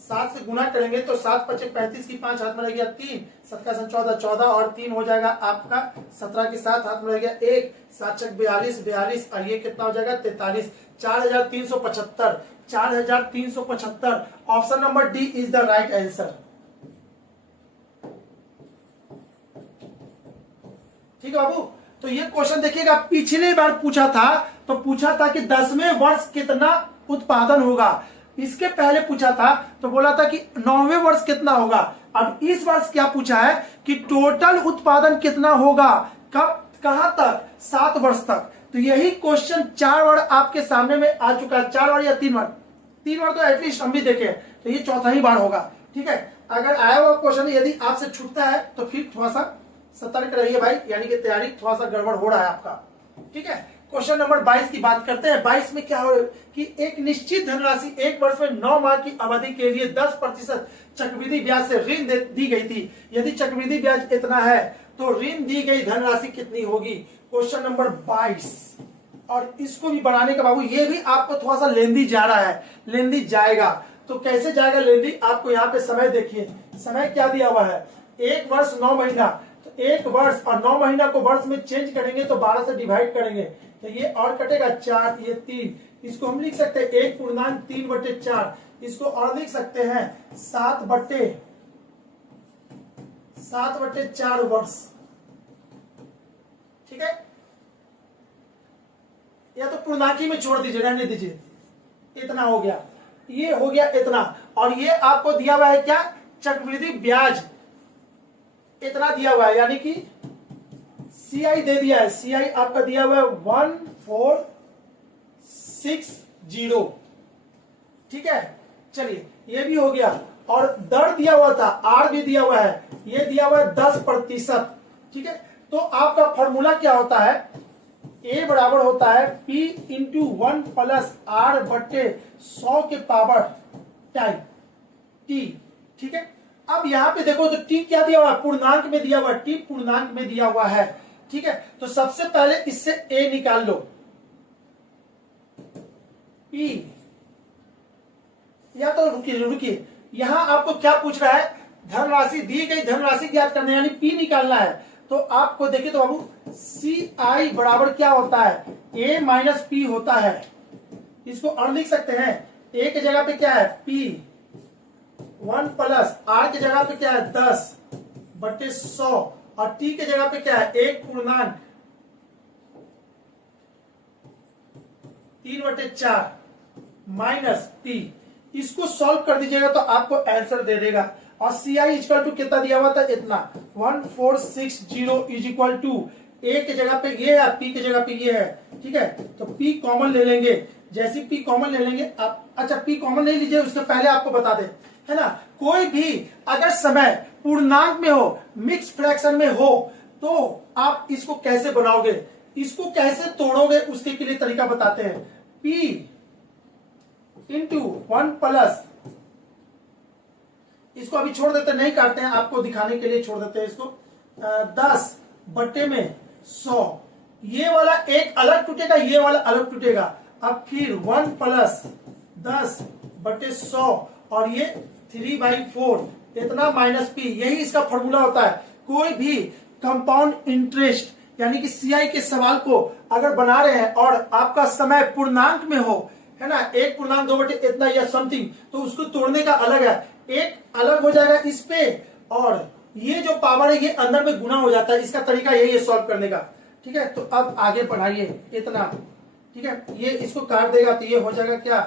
7 से गुना करेंगे तो 7 5 35 की 5 हाथ में रह गया 3, 7 का 14, 14 और 3 हो जाएगा आपका 17 के 7 हाथ में रह गया 1, 7 6 42, 42 और ये कितना हो जाएगा 43, 4375, 4375। Option number D is the right answer. ठीक है बाबू, तो ये क्वेश्चन देखिएगा, पिछले बार पूछा था तो पूछा था कि 10वें वर्ष कितना उत्पादन होगा, इसके पहले पूछा था तो बोला था कि 9वें वर्ष कितना होगा। अब इस वर्ष क्या पूछा है कि टोटल उत्पादन कितना होगा, कब कहां तक 7 वर्ष तक। तो यही क्वेश्चन 4 बार आपके सामने में आ चुका है, 4 बार या 3 बार, 3 बार तो एटलीस्ट हम भी देखे, तो ये चौथा ही बार होगा। ठीक है, अगर आया हुआ क्वेश्चन यदि आपसे छूटता है तो फिर थोड़ा सा सतर्क रहिए भाई, यानी कि तैयारी थोड़ा सा गड़बड़ हो रहा है आपका। ठीक है, क्वेश्चन नंबर 22 की बात करते हैं। 22 में क्या हो कि एक निश्चित धनराशि 1 वर्ष में 9 माह की अवधि के लिए 10% चक्रवृद्धि ब्याज से ऋण दी गई थी। यदि चक्रवृद्धि ब्याज इतना है तो ऋण दी गई धनराशि कितनी होगी। क्वेश्चन नंबर 22, और इसको भी बनाने का बाबू ये भी आपको थोड़ा सा लेंदी जा रहा है, लेंदी जाएगा। तो कैसे जाएगा लेंदी, आपको यहाँ पे समय देखिए, समय क्या दिया हुआ है 1 वर्ष 9 महीना, तो 1 वर्ष और 9 महीना को वर्ष में चेंज करेंगे तो 12 से डिवाइड करेंगे तो ये और कटेगा 4, ये 3, इसको हम लिख सकते हैं 1/3/4, इसको और लिख सकते हैं 7/4 वर्ष। ठीक है, या तो पूर्णांकी में छोड़ दीजिए, रहने दीजिए, इतना हो गया, ये हो गया इतना। और ये आपको दिया हुआ है क्या, चक्रवृद्धि ब्याज इतना दिया हुआ है, यानी कि CI दे दिया है, CI आपका दिया हुआ है 1460। ठीक है, चलिए ये भी हो गया। और दर दिया हुआ था, R भी दिया हुआ है, ये दिया हुआ है 10%। ठीक है, तो आपका फॉर्मूला क्या होता है, A बराबर होता है P इंटू 1 प्लस R/100 के पावर टाइम T। ठीक है, अब यहां पे देखो तो T क्या दिया हुआ है, पूर्णांक में दिया हुआ है, T पूर्णांक में दिया हुआ है। ठीक है, तो सबसे पहले इससे A निकाल लो, P, या तो रुकिए, यहां आपको क्या पूछ रहा है, धनराशि दी गई धनराशि ज्ञात करना, यानी P निकालना है। तो आपको देखिए तो बाबू CI बराबर क्या होता है, A माइनस P होता है। इसको और लिख सकते हैं, A की जगह पे क्या है P, 1 प्लस R की जगह पे क्या है 10/100 और T की जगह पे क्या है 1/3/4 माइनस P। इसको सॉल्व कर दीजिएगा तो आपको आंसर दे देगा। और CI इक्वल टू कितना दिया हुआ था, इतना 1460 इज इक्वल टू A की जगह पे ये है, P की जगह पे ये है। ठीक है, तो P कॉमन ले लेंगे, जैसे P कॉमन ले लेंगे आप, अच्छा P कॉमन नहीं लीजिए, उसके पहले आपको बता दें, है ना, कोई भी अगर समय पूर्णांक में हो, मिक्स फ्रैक्शन में हो, तो आप इसको कैसे बनाओगे, इसको कैसे तोड़ोगे, उसके के लिए तरीका बताते हैं। P इंटू 1 प्लस, इसको अभी छोड़ देते, नहीं काटते हैं, आपको दिखाने के लिए छोड़ देते हैं इसको, 10/100, ये वाला एक अलग टूटेगा, ये वाला अलग टूटेगा। अब फिर 1 प्लस 10/100 और ये 3/4 इतना माइनस P, यही इसका फॉर्मूला होता है। कोई भी कंपाउंड इंटरेस्ट यानी कि CI के सवाल को अगर बना रहे हैं और आपका समय पूर्णांक में हो, है ना, 1.2 इतना या समथिंग, तो उसको तोड़ने का अलग है, एक अलग हो जाएगा इस पे, और ये जो पावर है ये अंदर में गुना हो जाता है। इसका तरीका यही है सॉल्व करने का, ठीक है। तो अब आगे बढ़ाइए इतना, ठीक है, ये इसको काट देगा तो ये हो जाएगा क्या,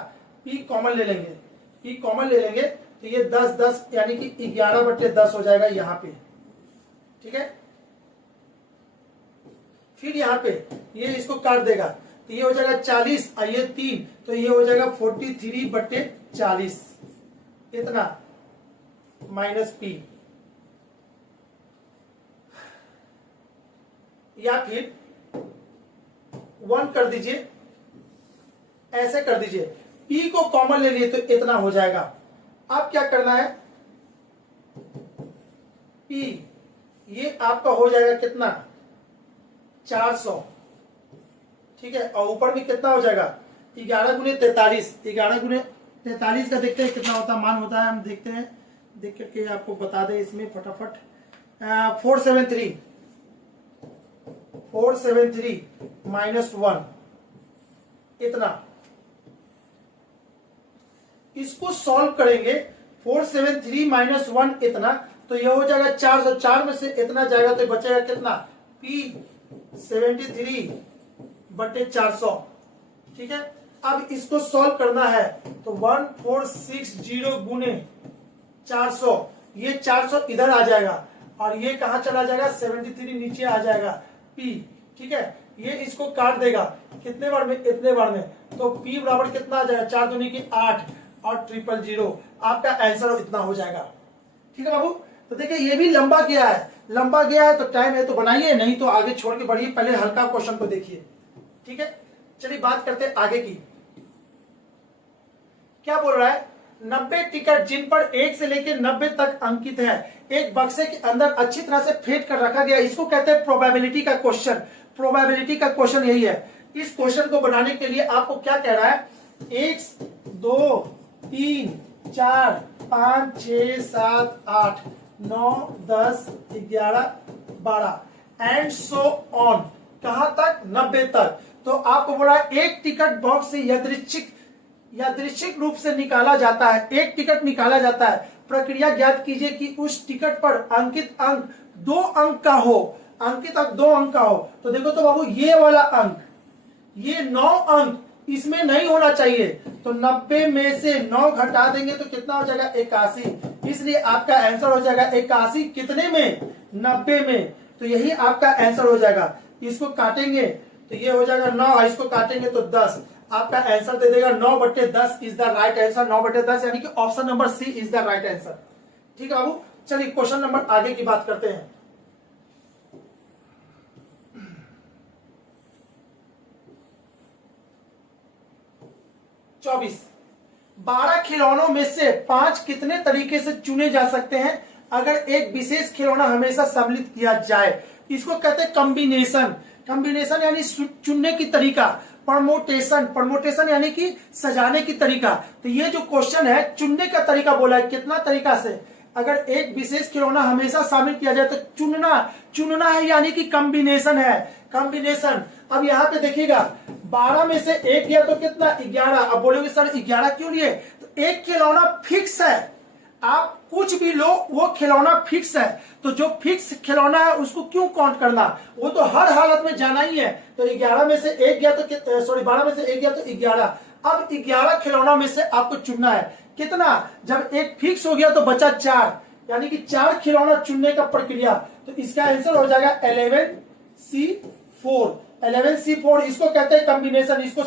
पी कॉमन ले लेंगे, पी कॉमन ले लेंगे तो ये 10 यानी कि 11/10 हो जाएगा यहाँ पे, ठीक है। फिर यहाँ पे ये इसको काट देगा तो ये हो जाएगा 40 और ये 3, तो ये हो जाएगा 43/40 इतना माइनस पी, या फिर 1 कर दीजिए, ऐसे कर दीजिए, पी को कॉमन ले लिए तो इतना हो जाएगा। अब क्या करना है, पी ये आपका हो जाएगा कितना 400, ठीक है, और ऊपर में कितना हो जाएगा 11 गुने 43, 11 गुने 43 का देखते हैं कितना होता है, मान होता है, हम देखते हैं, देख करके आपको बता दें इसमें फटाफट। 473 माइनस 1 इतना, इसको सॉल्व करेंगे 473 माइनस 1 इतना, तो ये हो जाएगा 404 में से इतना जाएगा तो बचेगा कितना P 73/400, ठीक है। अब इसको सॉल्व करना है तो 1460 गुने 400, ये 400 इधर आ जाएगा और ये कहां चला जाएगा 73 नीचे आ जाएगा P, ठीक है। ये इसको काट देगा कितने बार में, इतने बार में, तो P बराबर कितना आ जाएगा 4 दूनी की 8 और 000, आपका आंसर इतना हो जाएगा, ठीक है बाबू। तो देखिए ये भी लंबा गया है, लंबा गया है तो टाइम है तो बनाइए, नहीं तो आगे छोड़ के बढ़िए, पहले हल्का क्वेश्चन को देखिए, ठीक है। चलिए बात करते हैं आगे की। क्या बोल रहा है, 90 टिकट जिन पर 1 से लेकर 90 तक अंकित है एक बक्से के अंदर अच्छी तरह से फेंट कर रखा गया, इसको कहते हैं प्रोबेबिलिटी का क्वेश्चन। प्रोबेबिलिटी का क्वेश्चन यही है। इस क्वेश्चन को बनाने के लिए आपको क्या कह रहा है, 1 2 3 4 5 6 7 8 9 10 11 12 एंड सो ऑन, कहां तक 90 तक। तो आपको बोला एक टिकट बॉक्स से यादृच्छिक रूप से निकाला जाता है, एक टिकट निकाला जाता है, प्रक्रिया ज्ञात कीजिए कि उस टिकट पर अंकित अंक 2 अंक का हो, अंकित अंक 2 अंक का हो। तो देखो तो बाबू ये वाला अंक, ये 9 अंक इसमें नहीं होना चाहिए, तो 90 में से 9 घटा देंगे तो कितना हो जाएगा 81, इसलिए आपका आंसर हो जाएगा 81 कितने में 90 में, तो यही आपका आंसर हो जाएगा। इसको काटेंगे तो ये हो जाएगा 9, इसको काटेंगे तो 10, आपका आंसर दे देगा 9/10 इज द राइट आंसर, 9/10 यानी कि option number C is the right answer, ठीक है बाबू। चलिए क्वेश्चन नंबर आगे की बात करते हैं। चौबीस, 12 खिलौनों में से 5 कितने तरीके से चुने जा सकते हैं अगर एक विशेष खिलौना हमेशा सम्मिलित किया जाए। इसको कहते हैं कॉम्बिनेशन। कॉम्बिनेशन यानी चुनने की तरीका, परमोटेशन यानी कि सजाने की तरीका। तो ये जो क्वेश्चन है चुनने का तरीका बोला है, कितना तरीका से, अगर एक विशेष खिलौना हमेशा शामिल किया जाए तो चुनना है यानी कि कॉम्बिनेशन है, कॉम्बिनेशन। अब यहाँ पे देखिएगा 12 में से 1 गया तो कितना 11। अब बोलोगे सर 11 क्यों लिए, तो एक खिलौना फिक्स है, आप कुछ भी लो वो खिलौना फिक्स है, तो जो फिक्स खिलौना है उसको क्यों काउंट करना, वो तो हर हालत में जाना ही है। तो 11 में से 1 गया तो सॉरी 12 में से 1 गया तो 11। अब 11 खिलौना में से आपको चुनना है कितना, जब एक फिक्स हो गया तो बचा 4, यानी कि 4 खिलौना चुनने का प्रक्रिया। तो इसका आंसर हो जाएगा 11C4। 11C4 इसको कहते हैं कॉम्बिनेशन। इसको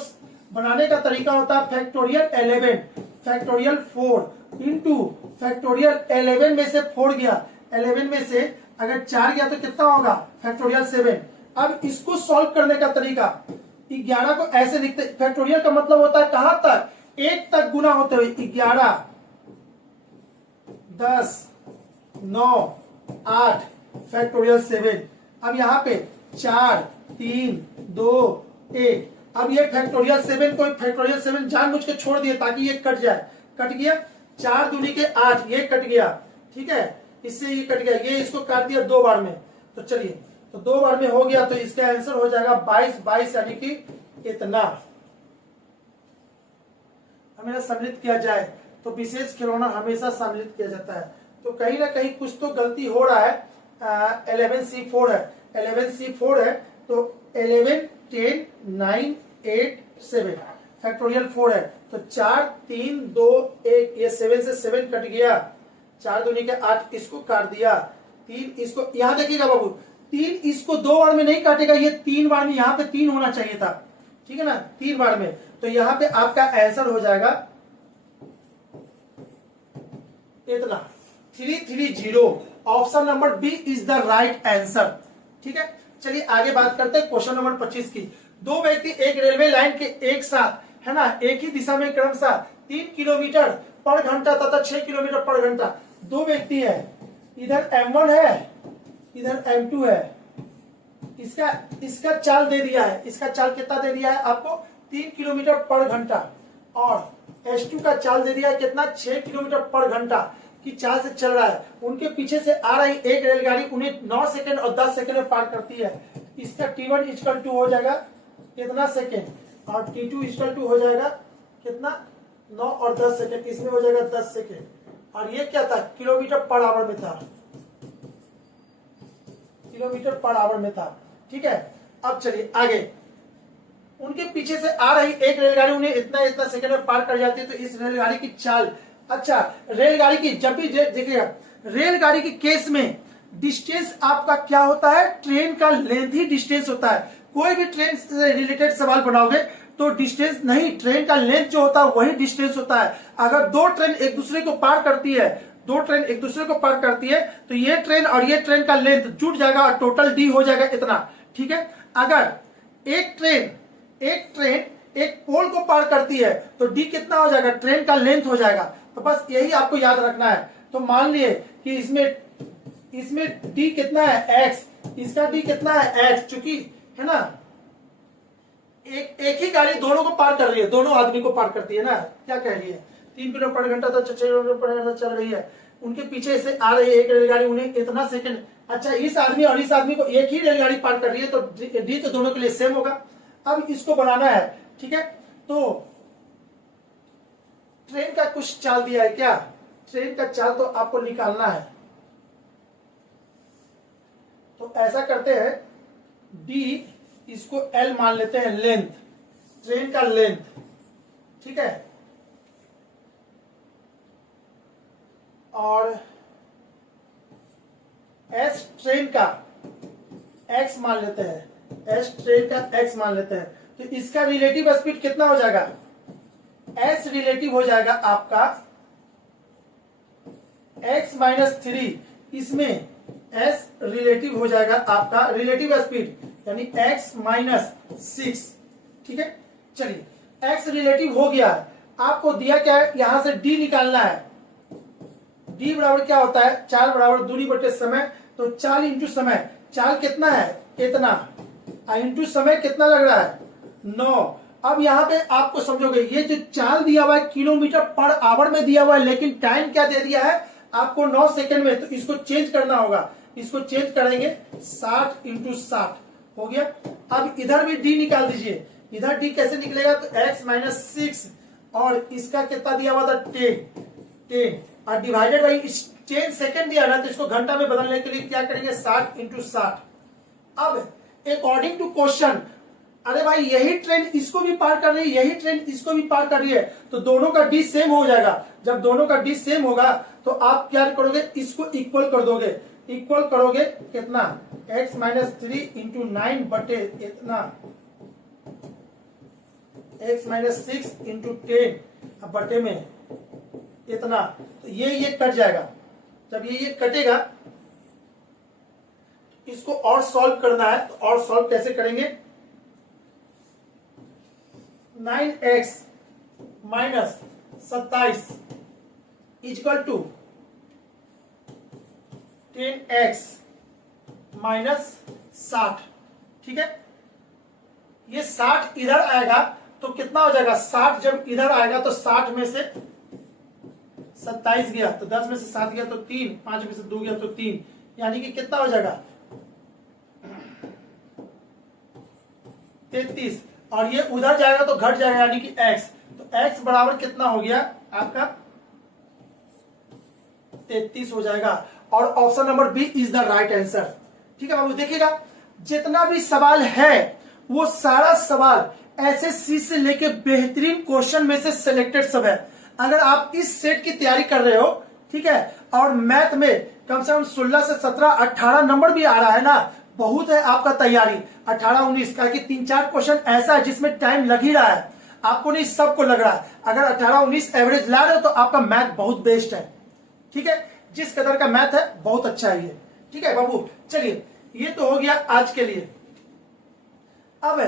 बनाने का तरीका होता है फैक्टोरियल 11, फैक्टोरियल 4 इंटू फैक्टोरियल 11 में से 4 गया, 11 में से अगर 4 गया तो कितना होगा फैक्टोरियल 7। अब इसको सॉल्व करने का तरीका, 11 को ऐसे लिखते, फैक्टोरियल का मतलब होता है कहां तक, 1 तक गुना होते हुए 11 10 9 8 फैक्टोरियल 7। अब यहाँ पे 4 3 2 1। अब ये फैक्टोरियल 7 को फैक्टोरियल 7 जानबूझ के छोड़ दिए ताकि ये कट जाए, कट गया, 4 दूनी के 8, ये कट गया, ठीक है, इससे ये कट गया, ये इसको काट दिया 2 बार में। तो चलिए तो 2 बार में हो गया तो इसका आंसर हो जाएगा 22 यानी कि इतना। हमेशा सम्मिलित किया जाए तो विशेष खिलौना हमेशा सम्मिलित किया जाता है। तो कहीं ना कहीं कुछ तो गलती हो रहा है। 11C4 है, 11C4 है तो 11 10 9 8 7 फैक्टोरियल 4 है तो 4 3 2 1, ये 7 से 7 कट गया, 4 दूनी के 8, इसको काट दिया। 3 इसको यहां देखिएगा बाबू, 3 इसको 2 बार में नहीं काटेगा, ये 3 बार में, यहाँ पे 3 होना चाहिए था, ठीक है ना, 3 बार में। तो यहाँ पे आपका आंसर हो जाएगा इतना 330। Option number B is the right answer. ठीक है, चलिए आगे बात करते हैं क्वेश्चन नंबर 25 की। दो व्यक्ति एक रेलवे लाइन के एक साथ, है ना, एक ही दिशा में क्रमशः 3 किलोमीटर पर घंटा तथा 6 किलोमीटर पर घंटा, दो व्यक्ति है, इधर M1 है, इधर M2 है। इसका चाल दे दिया है, इसका चाल कितना दे दिया है आपको, 3 किलोमीटर पर घंटा, और S2 का चाल दे दिया है कितना, 6 किलोमीटर पर घंटा की चाल से चल रहा है। उनके पीछे से आ रही एक रेलगाड़ी उन्हें 9 सेकंड और 10 सेकंड में पार करती है। इसका T1 इक्वल टू हो जाएगा कितना सेकंड, और T2 इक्वल टू हो जाएगा कितना, 9 और 10 सेकंड, इसमें हो जाएगा 10 सेकंड। और ये क्या था, किलोमीटर पर आवर में था, किलोमीटर पर आवर में था। ठीक है, अब चलिए आगे। उनके पीछे से आ रही एक रेलगाड़ी उन्हें इतना इतना सेकंड में पार कर जाती है। तो इस रेलगाड़ी की चाल, अच्छा रेलगाड़ी की, जब भी देखिएगा रेलगाड़ी के केस में डिस्टेंस आपका क्या होता है, ट्रेन का लेंथ ही डिस्टेंस होता है। कोई भी ट्रेन से रिलेटेड सवाल बनाओगे तो डिस्टेंस नहीं, ट्रेन का लेंथ जो होता है वही डिस्टेंस होता है। अगर दो ट्रेन एक दूसरे को पार करती है, दो ट्रेन एक दूसरे को पार करती है, तो ये ट्रेन और ये ट्रेन का लेंथ जुड़ जाएगा और टोटल डी हो जाएगा इतना। ठीक है, अगर एक ट्रेन एक पोल को पार करती है तो डी कितना हो जाएगा, ट्रेन का लेंथ हो जाएगा। तो बस यही आपको याद रखना है। तो मान लिए कि इसमें डी कितना है, एक्स, इसका डी कितना है, एक्स, चूंकि है ना एक ही गाड़ी दोनों को पार कर रही है, दोनों आदमी को पार करती है ना, क्या कह रही है, 3 किलोमीटर पर घंटा तो 6 किलोमीटर पर घंटा चल रही है। उनके पीछे से आ रही है एक रेलगाड़ी, उन्हें इतना सेकंड, अच्छा इस आदमी और इस आदमी को एक ही रेलगाड़ी पार कर रही है, तो डी तो दोनों के लिए सेम होगा। अब इसको बनाना है। ठीक है, तो ट्रेन का कुछ चाल दिया है क्या, ट्रेन का चाल तो आपको निकालना है। तो ऐसा करते हैं, डी इसको एल मान लेते हैं, लेंथ, ट्रेन का लेंथ। ठीक है, और एस ट्रेन का एक्स मान लेते हैं, एस ट्रेन का एक्स मान लेते हैं। तो इसका रिलेटिव स्पीड कितना हो जाएगा, एस रिलेटिव हो जाएगा आपका x माइनस 3, इसमें s रिलेटिव हो जाएगा आपका रिलेटिव स्पीड, यानी x माइनस 6। ठीक है, चलिए x रिलेटिव हो गया। आपको दिया क्या है, यहां से d निकालना है। d बराबर क्या होता है, चाल बराबर दूरी बटे समय। तो चाल इंटू समय, चाल कितना है, इतना, इंटू समय कितना लग रहा है, 9। अब यहाँ पे आपको समझोगे, ये जो चाल दिया हुआ है किलोमीटर पर आवर में दिया हुआ है, लेकिन टाइम क्या दे दिया है आपको, 9 सेकंड में। तो इसको चेंज करना होगा, इसको चेंज करेंगे, 60 इंटू 60 हो गया। अब इधर भी डी निकाल दीजिए, इधर डी कैसे निकलेगा, तो x माइनस 6, और इसका कितना दिया हुआ था, 10, और डिवाइडेड बाई 10 सेकंड दिया ना, तो इसको घंटा में बदलने के लिए क्या करेंगे, 60 इंटू 60। अब अकॉर्डिंग टू क्वेश्चन, अरे भाई यही ट्रेन इसको भी पार कर रही है, यही ट्रेन इसको भी पार कर रही है, तो दोनों का डी सेम हो जाएगा। जब दोनों का डी सेम होगा तो आप क्या करोगे, इसको इक्वल कर दोगे। इक्वल करोगे कितना, x माइनस 3 इंटू 9 बटे इतना, x माइनस 6 इंटू 10 बटे में इतना। तो ये कट जाएगा। जब ये कटेगा, इसको और सॉल्व करना है। तो और सॉल्व कैसे करेंगे, 9x minus 27 equal to 10x minus 60। ठीक है, ये 60 इधर आएगा तो कितना हो जाएगा, 60 जब इधर आएगा तो 60 में से 27 गया तो 10 में से 7 गया तो 3, 5 में से 2 गया तो 3, यानी कि कितना हो जाएगा 33। और ये उधर जाएगा तो घट जाएगा, यानी कि x। तो x बराबर कितना हो गया आपका 33 हो जाएगा और option number B is the right answer. ठीक है बाबू, देखिएगा जितना भी सवाल है वो सारा सवाल एसएससी से लेके बेहतरीन क्वेश्चन में से सिलेक्टेड सब है। अगर आप इस सेट की तैयारी कर रहे हो, ठीक है, और मैथ में कम से कम 16 से 17 18 नंबर भी आ रहा है ना, बहुत है आपका तैयारी। 18 19 का कि 3-4 क्वेश्चन ऐसा है जिसमें टाइम लग ही रहा है, आपको नहीं सबको लग रहा है। अगर 18 19 एवरेज ला रहे हो तो आपका मैथ बहुत बेस्ट है। ठीक है, जिस कदर का मैथ है बहुत अच्छा है ये। ठीक है बाबू, चलिए ये तो हो गया आज के लिए। अब